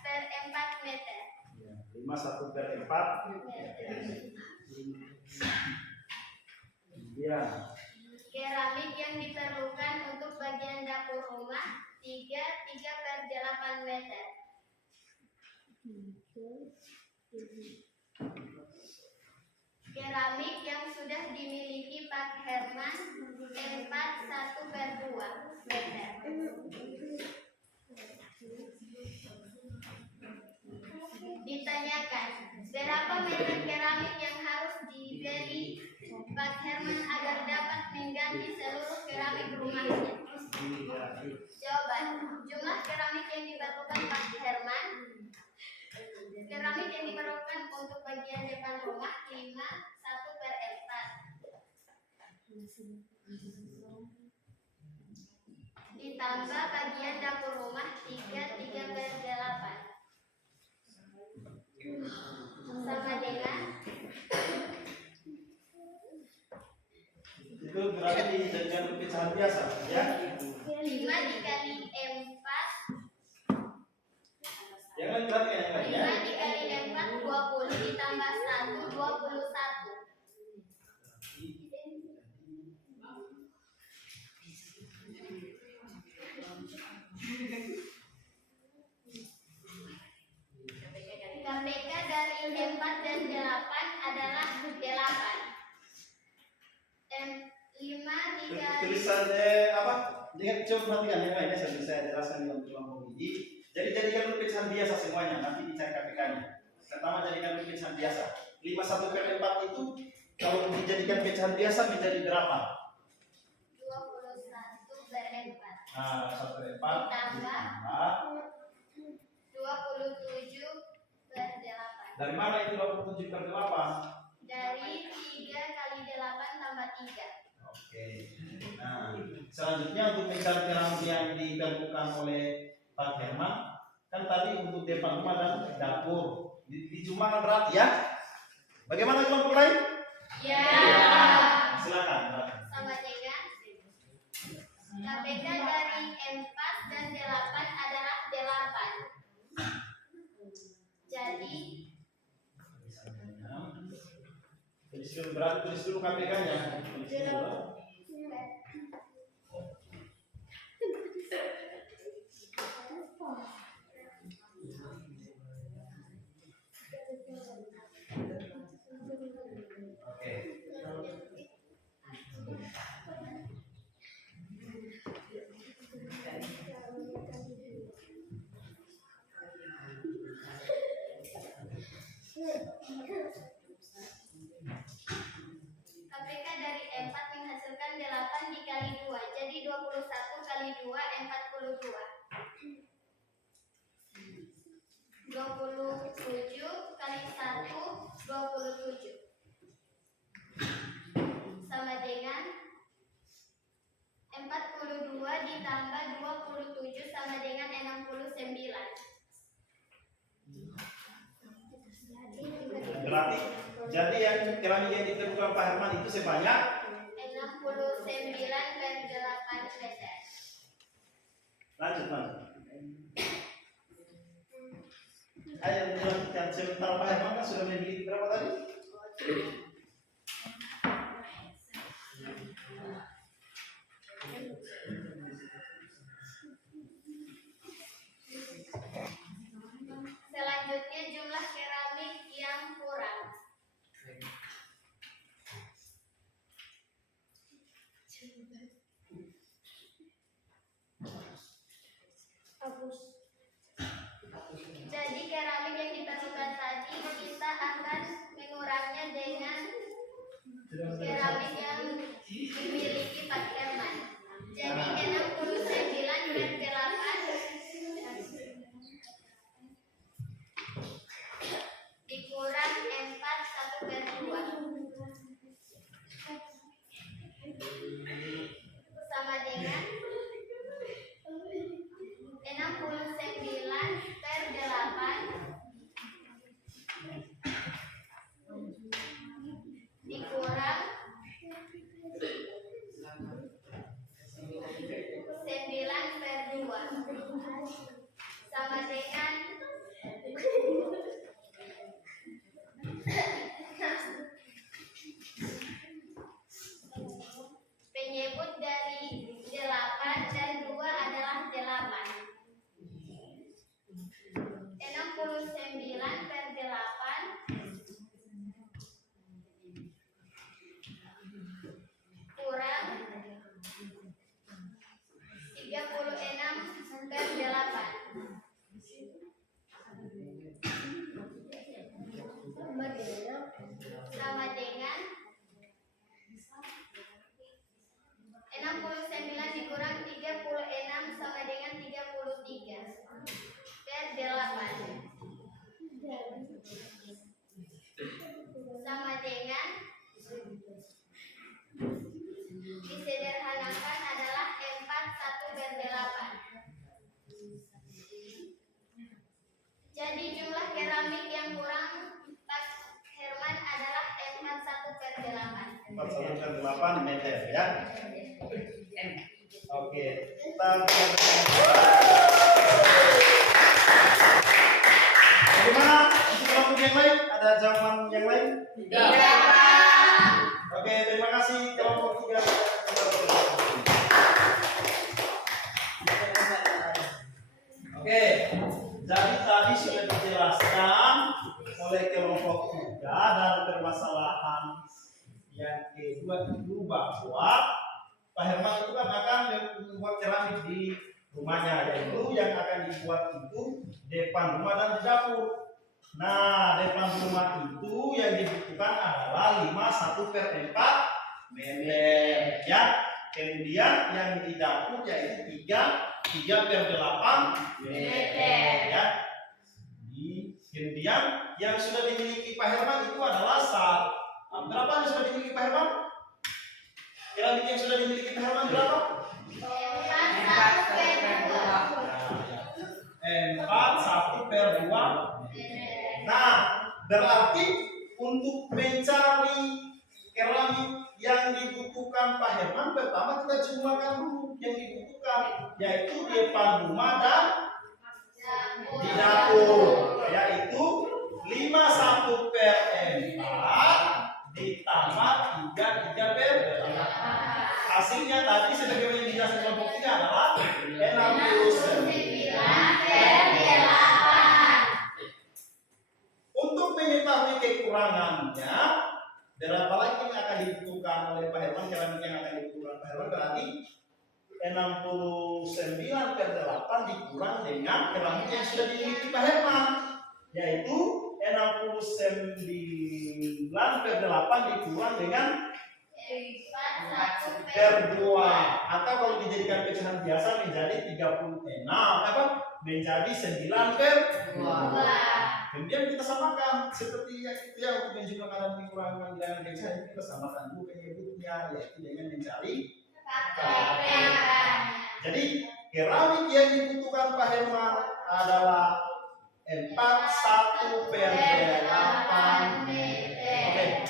per 4 meter. 5 1 per 4. Kemudian Keramik yang diperlukan untuk bagian dapur rumah 3 per 8 meter. Keramik yang sudah dimiliki Pak Herman 1 per 2 meter. Ditanyakan, berapa meter keramik yang harus dibeli Pak Herman agar dapat mengganti seluruh keramik rumahnya? Jawaban, jumlah keramik yang diperlukan Pak Herman, keramik yang diperlukan untuk bagian depan rumah 1 per 4. Ditambah bagian dapur rumah 3 per 8. Sama dengan itu berarti dijadikan pecahan biasa, ya? 5 dikali 4. Yang lain berarti yang lain, ya? 5 dikali 4 20 ditambah 1 21. KPK dari 4 dan 8 adalah 8. 5 dikali Tulisan apa? Jangan coba perhatikan yang lainnya sambil saya jelaskan dalam kelompok ini. Jadi jadikan pecahan biasa semuanya, nanti dicari KPK-nya. Pertama jadikan pecahan biasa. 5 1 per 4 itu kalau dijadikan pecahan biasa menjadi berapa? 21 per 4. Nah, 1 per 4 Ditambah 27 per 8. dari mana itu 27 per 8? Dari 3 kali 8 tambah 3. Oke. Nah, selanjutnya untuk mencari keramik yang diperlukan oleh Pak Herman, kan tadi untuk depan rumah dan dapur dijumlahkan berarti ya. Bagaimana kelompok lain? Ya. Silakan. Sama dengan KPK dari 4 dan 8 adalah 8. Jadi tulis dulu berarti tulis dulu KPK-nya. Tulis dulu. KPK dari 4 menghasilkan 8 dikali 2. Jadi 21 kali 2 42. 27 kali 1 27. Sama dengan 42 ditambah 27 sama dengan 69. Berarti jadi yang keramik yang ditemukan Pak Herman itu sebanyak 69 per 8 meter. lanjut. Ayo dilanjutkan. Sementara Pak Herman kan sudah memiliki berapa tadi? Selanjutnya jumlah keramik yang kurang. Jadi keramik yang diperlukan tadi kita akan mengurangnya dengan keramik yang dimiliki Pak Herman. Jadi 69 69 dikurang 36 sama dengan 33 per 8 sama dengan disederhanakan adalah 41 per 8. Jadi jumlah keramik yang kurang Pak Herman adalah 41 per 8. 41 per 8 meter ya. Oke, kita bagaimana untuk kelompok yang lain? Ada jawaban yang lain? Oke, terima kasih kelompok 3. Oke, jadi tadi sudah dijelaskan oleh kelompok 3 dan permasalahan yang kedua itu bahwa Pak Herman itu kan akan membuat keramik di rumahnya, yaitu yang akan dibuat itu depan rumah dan di dapur. Nah, depan rumah itu yang dibutuhkan adalah 51 per 4 meter ya. Kemudian yang di dapur yaitu 3 per 8 meter ya. Kemudian yang sudah dimiliki Pak Herman itu adalah berapa yang sudah dimiliki Pak Herman? Keramik yang sudah dimiliki Pak Herman berapa? 4 1 per 2. Nah, berarti untuk mencari keramik yang dibutuhkan Pak Herman, pertama kita jumlahkan dulu yang dibutuhkan, yaitu depan rumah dan di dapur, yaitu 51 per 4 ditambah 3 per 8. Hasilnya tadi sebagaimana yang dijelaskan kelompok 3 adalah 69 per 8. Untuk mengetahui kekurangannya, berapa lagi yang akan dibutuhkan oleh Pak Herman, keramik yang akan dibutuhkan Pak Herman, berarti 69 per 8 dikurang dengan keramik yang sudah dimiliki Pak Herman, yaitu 69 per 8 dikurang dengan per 2, atau kalau dijadikan pecahan biasa menjadi 36 menjadi 9 per 2. Kemudian kita samakan seperti yang itu ya, untuk menunjukkan ada pengurangan dengan pecahan kita samakan dulu penyebutnya, yaitu dengan mencari KP. Jadi keramik yang dibutuhkan Pak Herman adalah 41 per 8 meter. Oke.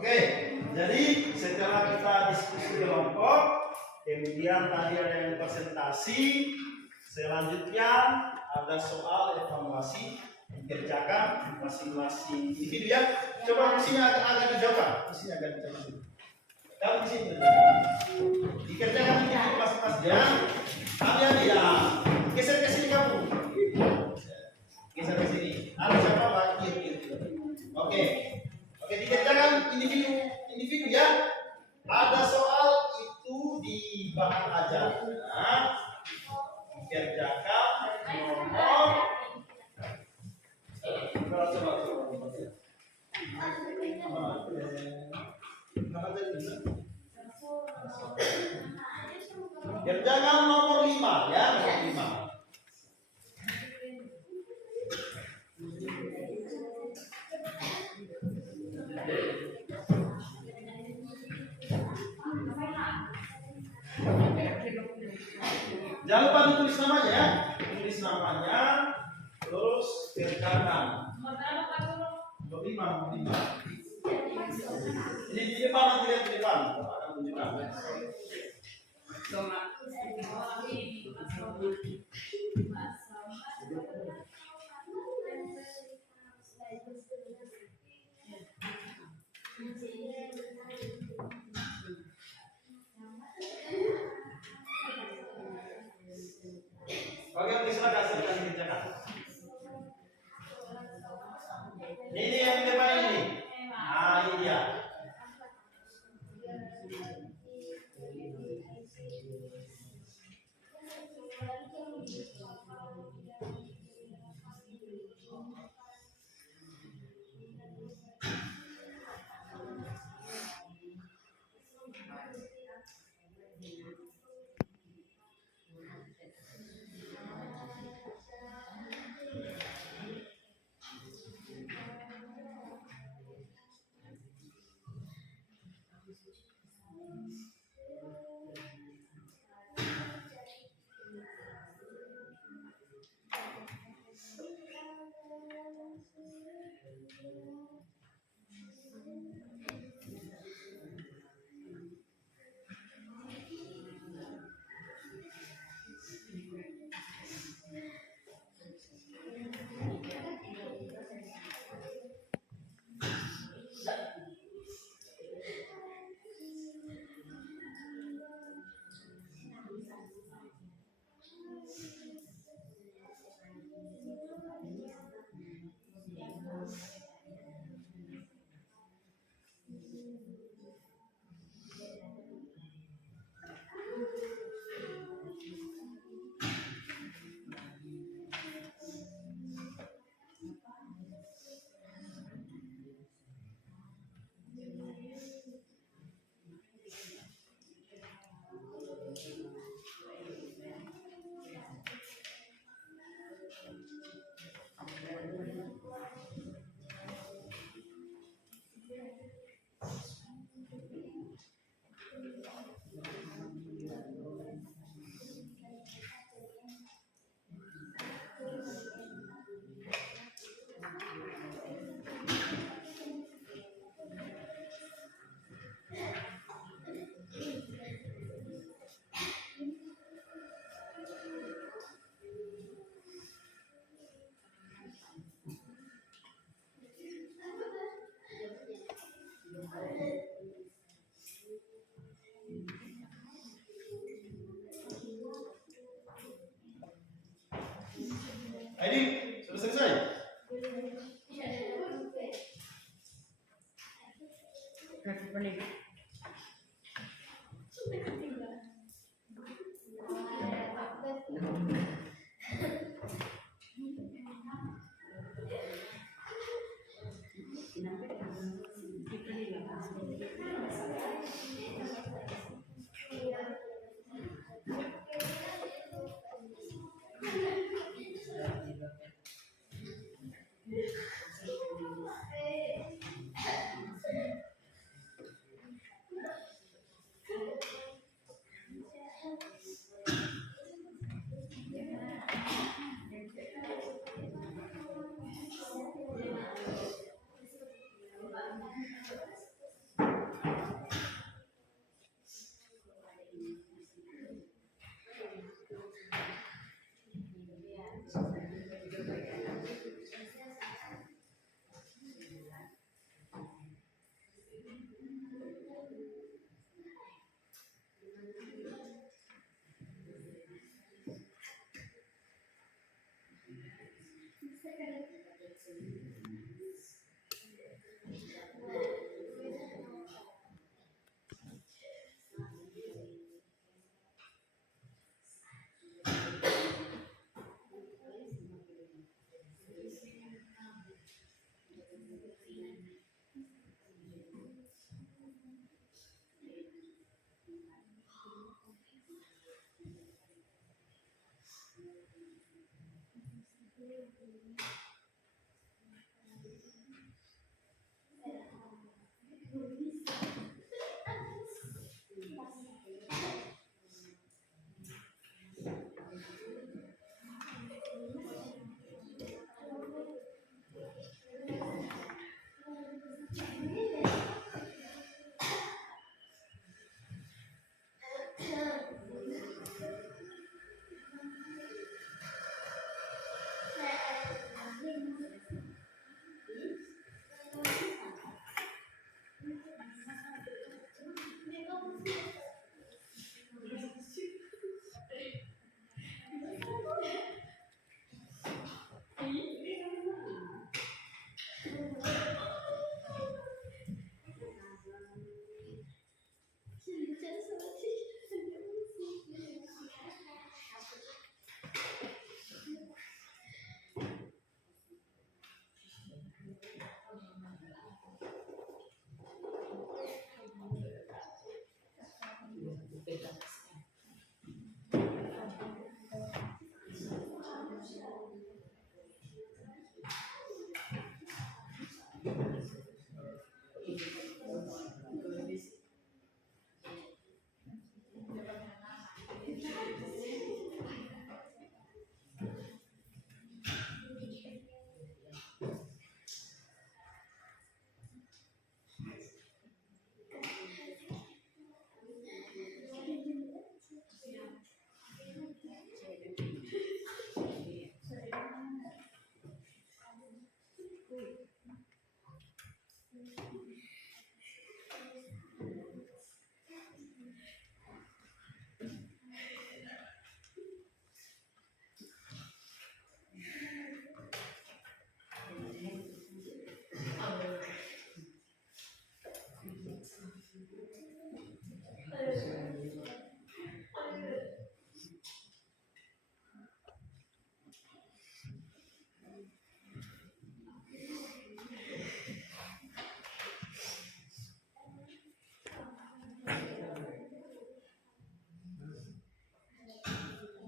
Oke, jadi setelah kita diskusi kelompok, kemudian tadi ada yang presentasi, selanjutnya ada soal evaluasi dikerjakan masing-masing individu ya. Coba isinya agak dijawab, isinya agak dijawab. Kalau di sini dikerjakan individu masing-masing ya. Hati-hati ya, geser ke sini kamu, geser ke sini. Ada siapa lagi? Oke. Oke, dikerjakan individu ya. Ada soal itu di bahan ajarnya. Dikerjakan nomor. Kerjakan nomor 5 ya, nomor 5. Jangan lupa ditulis namanya ya, tulis namanya, terus kerjakan. Nomor 5. Ini di depan, nanti lihat di depan, akan tunjukkan. Oke, silakan dikerjakan. Ini yang di depan ini. Nah, ini dia.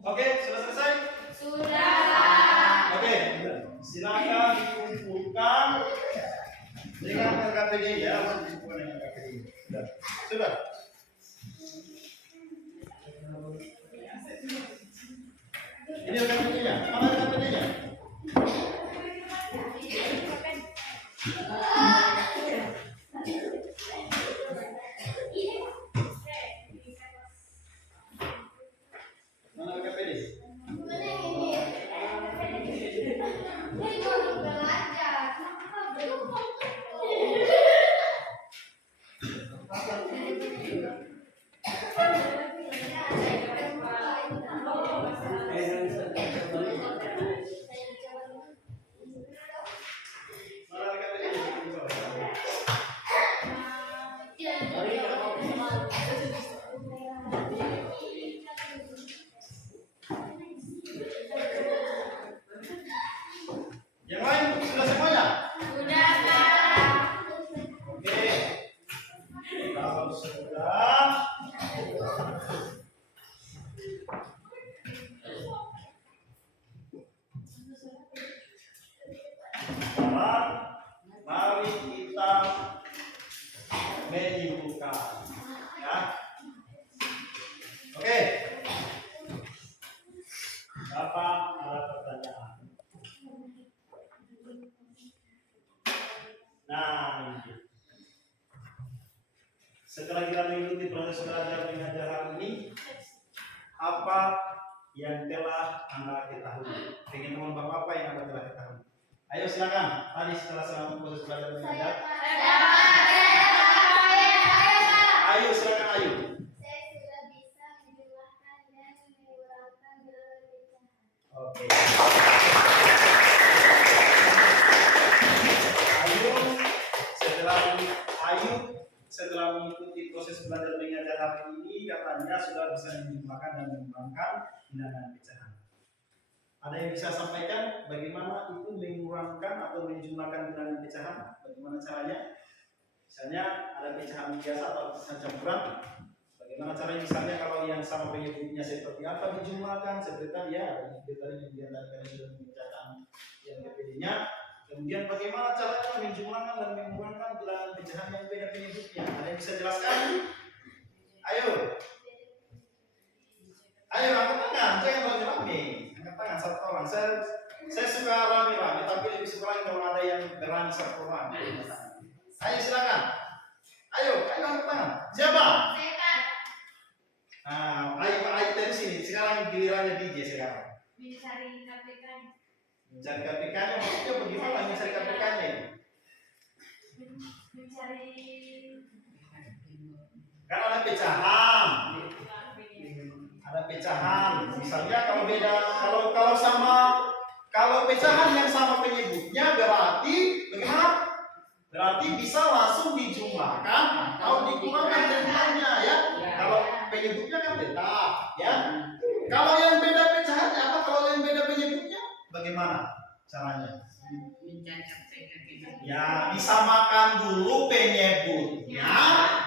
Oke, sudah selesai? Sudah. Oke, silakan dikumpulkan dengan LKPD ya, dikumpulkan dengan LKPD. Sudah. Ini LKPD-nya. Mana LKPD-nya? Mana LKPD? Mana LKPD-nya? Yang lain sudah semuanya? Sudah, Kak. Oke. Kalau sudah, sekarang mari kita menyimpulkan, ya. Oke. Bapak ada pertanyaan? Nah, ini. Setelah kita mengikuti proses belajar mengajar hari ini, apa yang telah Anda ketahui? Dengan teman Bapak apa yang Anda telah ketahui? Ayo silakan. Tadi setelah selama proses belajar mengajar, ayo silakan ayo. Saya sudah bisa menjumlahkan dan mengurangkan berbagai pecahan. Oke. Setelah mengikuti proses belajar mengajar hari ini, katanya sudah bisa menjumlahkan dan mengurangkan bilangan pecahan. Ada yang bisa sampaikan bagaimana itu mengurangkan atau menjumlahkan bilangan pecahan? Bagaimana caranya? Misalnya ada pecahan biasa atau pecahan campuran. Bagaimana caranya? Misalnya kalau yang sama penyebutnya seperti apa dijumlahkan? Seperti tadi ya, seperti tadi yang diantarkan sudah membacakan yang PPD-nya. Kemudian bagaimana caranya menjumlahkan dan mengurangkan bilangan pecahan yang beda penyebutnya? Ada yang bisa jelaskan? Ayo. Ayo angkat tangan, jangan rame-rame. Angkat tangan satu orang. Saya suka rame-rame, tapi lebih suka lagi kalau ada yang berani satu orang. Ayo silakan. Ayo angkat tangan. Siapa? Ayo dari sini. Sekarang gilirannya DJ sekarang. Mencari KPK. Mencari KPK-nya maksudnya bagaimana mencari KPK-nya? Mencari Kan ada pecahan. Ada pecahan. Misalnya kalau beda, kalau pecahan yang sama penyebutnya berarti bagaimana? Berarti bisa langsung dijumlahkan atau dikurangkan jumlahnya ya. Kalau penyebutnya kan tetap ya. Kalau yang beda pecahannya apa? Kalau yang beda penyebutnya bagaimana caranya? Ya, disamakan dulu penyebutnya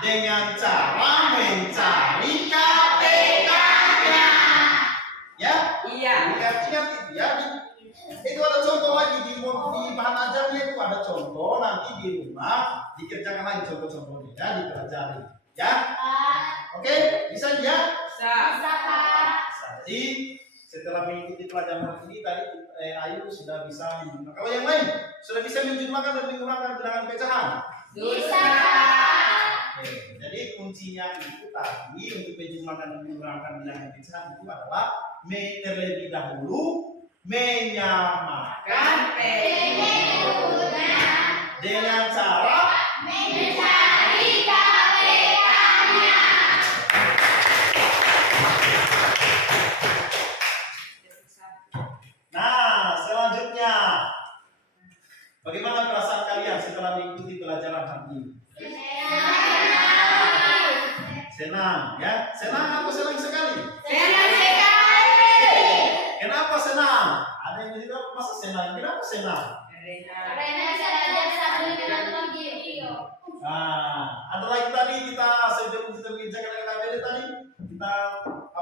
dengan cara mencari KPK-nya. Ya? Iya. Ingat itu ya. Itu ada contoh lagi di bahan ajarnya itu ada contoh, nanti di rumah dikerjakan lagi contoh-contohnya ya, dipelajari. Ya? Oke, bisa ya? Bisa. Jadi setelah mengikuti pelajaran hari ini tadi Ayu sudah bisa menjumlahkan. Kalau yang lain sudah bisa menjumlahkan dan mengurangkan bilangan pecahan? bisa. Oke, jadi kuncinya itu tadi untuk menjumlahkan dan mengurangkan bilangan pecahan itu adalah terlebih dahulu menyamakan Penyebutnya dengan cara mencari KPK-nya. Nah, selanjutnya bagaimana perasaan kalian setelah mengikuti pelajaran hari ini? Senang, ya? Senang atau senang sekali? Senang sekali. Kenapa senang? Ada yang bilang masa senang? Kenapa senang? Karena bisa belajar sambil menonton video. Nah, ada lagi tadi kita sebelum kita mengerjakan LKPD tadi kita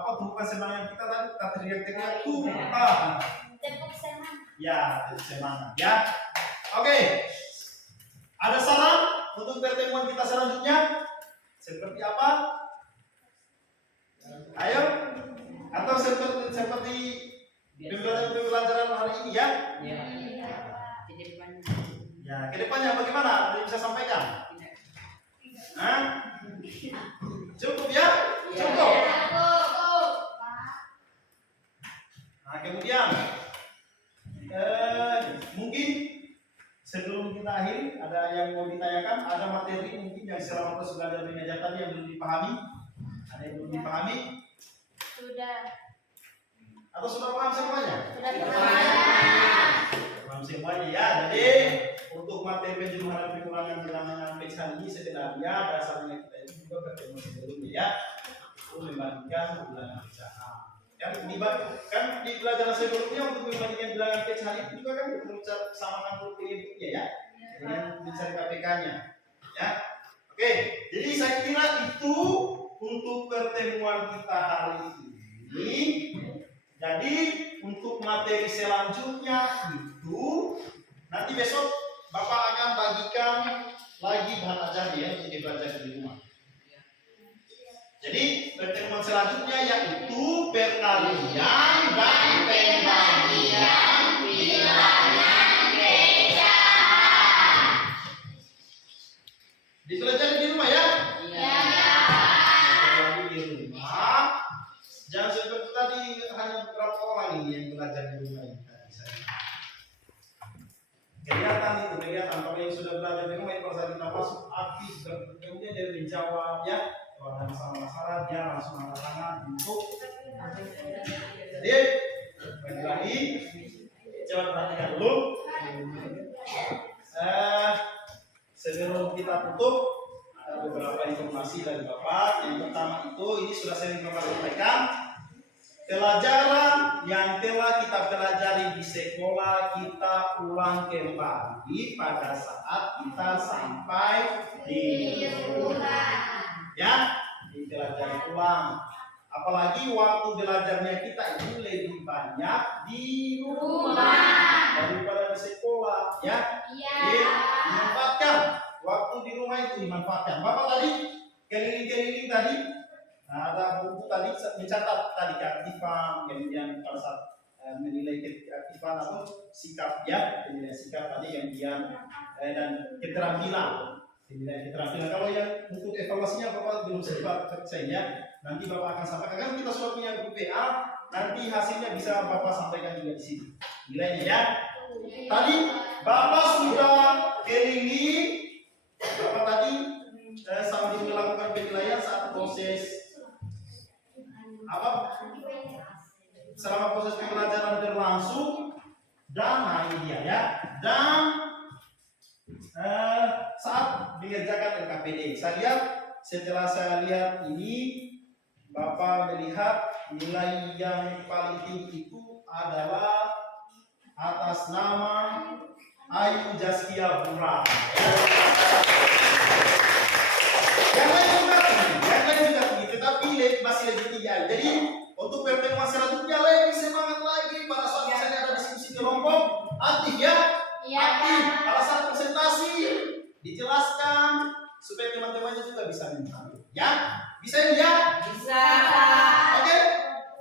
temukan menumbuhkan semangat kita tadi, kita teriak-teriak Tuhan. Tepuk semangat. Ya, tepuk semangat ya. Oke. Ada saran untuk pertemuan kita selanjutnya? Seperti apa? Ayo. Atau seperti pembelajaran hari ini ya? Ya. Iya. Di depan. Ya, kedepannya bagaimana? Ada yang bisa sampaikan? Hah? Cukup ya? Cukup. Nah, kemudian mungkin sebelum kita akhiri ada yang mau ditanyakan, ada materi mungkin yang selama proses belajar mengajar tadi yang belum dipahami, ada yang belum dipahami Sudah. atau sudah paham semuanya? Sudah Paham semuanya ya. Jadi untuk materi penjemuran pengulangan bilangan page hari ini sebenarnya dasarnya kita itu juga bertemu sebelumnya ya, untuk membandingkan bilangan pecahan. Kan di pelajaran sebelumnya untuk membandingkan bilangan page hari itu juga kan samakan huruf inputnya ya, dengan mencari KPK-nya. Ya, oke. Jadi saya kira itu untuk pertemuan kita hari ini. Jadi untuk materi selanjutnya itu nanti besok Bapak akan bagikan lagi bahan ajar ya untuk dipelajari di rumah. Jadi pertemuan selanjutnya yaitu perkalian dan pembagian bilangan pecahan. Dipelajari di rumah ya? Iya. Dipelajari di rumah. Jangan seperti tadi hanya beberapa orang ini yang belajar di rumah ini. Kelihatan itu, kelihatan kalau yang sudah belajar di rumah itu saat kita masuk aktif dan kemudian dia menjawab ya, kalau ada masalah dia langsung angkat tangan untuk. Jadi lagi coba perhatikan dulu. Sebelum kita tutup ada beberapa informasi dari Bapak. Yang pertama itu ini sudah sering Bapak sampaikan. Pelajaran yang telah kita pelajari di sekolah kita ulang kembali pada saat kita sampai di rumah. Ya, dipelajari ulang. Apalagi waktu belajarnya kita itu lebih banyak di rumah daripada di sekolah. Ya, dimanfaatkan. Waktu di rumah itu dimanfaatkan. Bapak tadi keliling-keliling tadi. Nah, ada buku tadi mencatat tadi keaktifan, kemudian pada saat menilai keaktifan atau sikap ya, penilaian sikap tadi kemudian dan keterampilan, penilaian keterampilan. Kalau yang untuk evaluasinya Bapak belum sempat saya, nanti Bapak akan sampaikan. Kan kita sudah punya grup PA, nanti hasilnya bisa Bapak sampaikan juga di sini. Nilainya ya. Tadi Bapak sudah keliling, Bapak tadi sambil melakukan penilaian saat proses selama proses pembelajaran berlangsung dan nah ini dia ya, dan saat mengerjakan LKPD saya lihat, setelah saya lihat ini Bapak melihat nilai yang paling tinggi itu adalah atas nama Ayu Jaskia Bura. Yang lain juga tinggi, tetapi masih lebih tinggi. Jadi untuk pertemuan selanjutnya lebih semangat lagi pada saat misalnya ada diskusi kelompok, aktif ya, aktif. Pada saat presentasi dijelaskan supaya teman-temannya juga bisa menang. Ya, bisa ya? Bisa. Oke,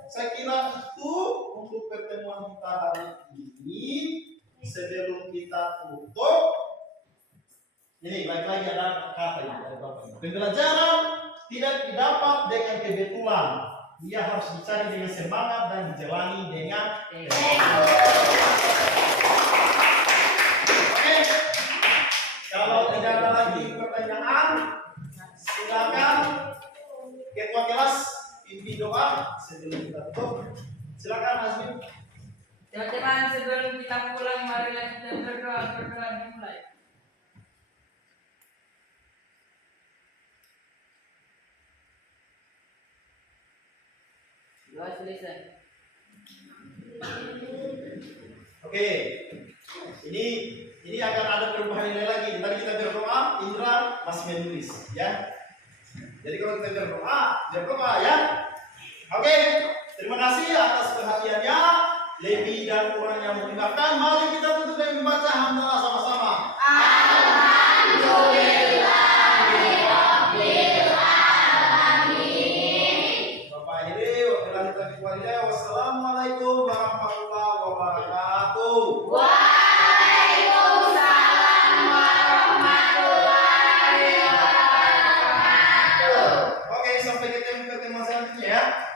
saya kira itu untuk pertemuan kita hari ini. Sebelum kita tutup, ini baik-lagi ada kata dari Bapak. Pembelajaran tidak didapat dengan kebetulan. Dia harus dicari dengan semangat dan dijalani dengan Oke. Kalau tidak ada lagi pertanyaan, silakan ketua kelas pimpin doa sebelum kita tutup. Silakan Azmi. Teman-teman, sebelum kita pulang, marilah kita berdoa dimulai. Doa selesai. Oke. Ini akan ada perubahan nilai lagi. Tadi kita berdoa, Indra masih menulis, ya. Jadi kalau kita berdoa ya. Oke. Terima kasih atas perhatiannya. Lebih dan kurangnya mohon dimaafkan. Mari kita tutup dengan membaca hamdalah sama-sama. Bapak akhiri wabillahi taufiq wal hidayah. Wassalamualaikum warahmatullahi wabarakatuh. Oke, sampai ketemu selanjutnya ya.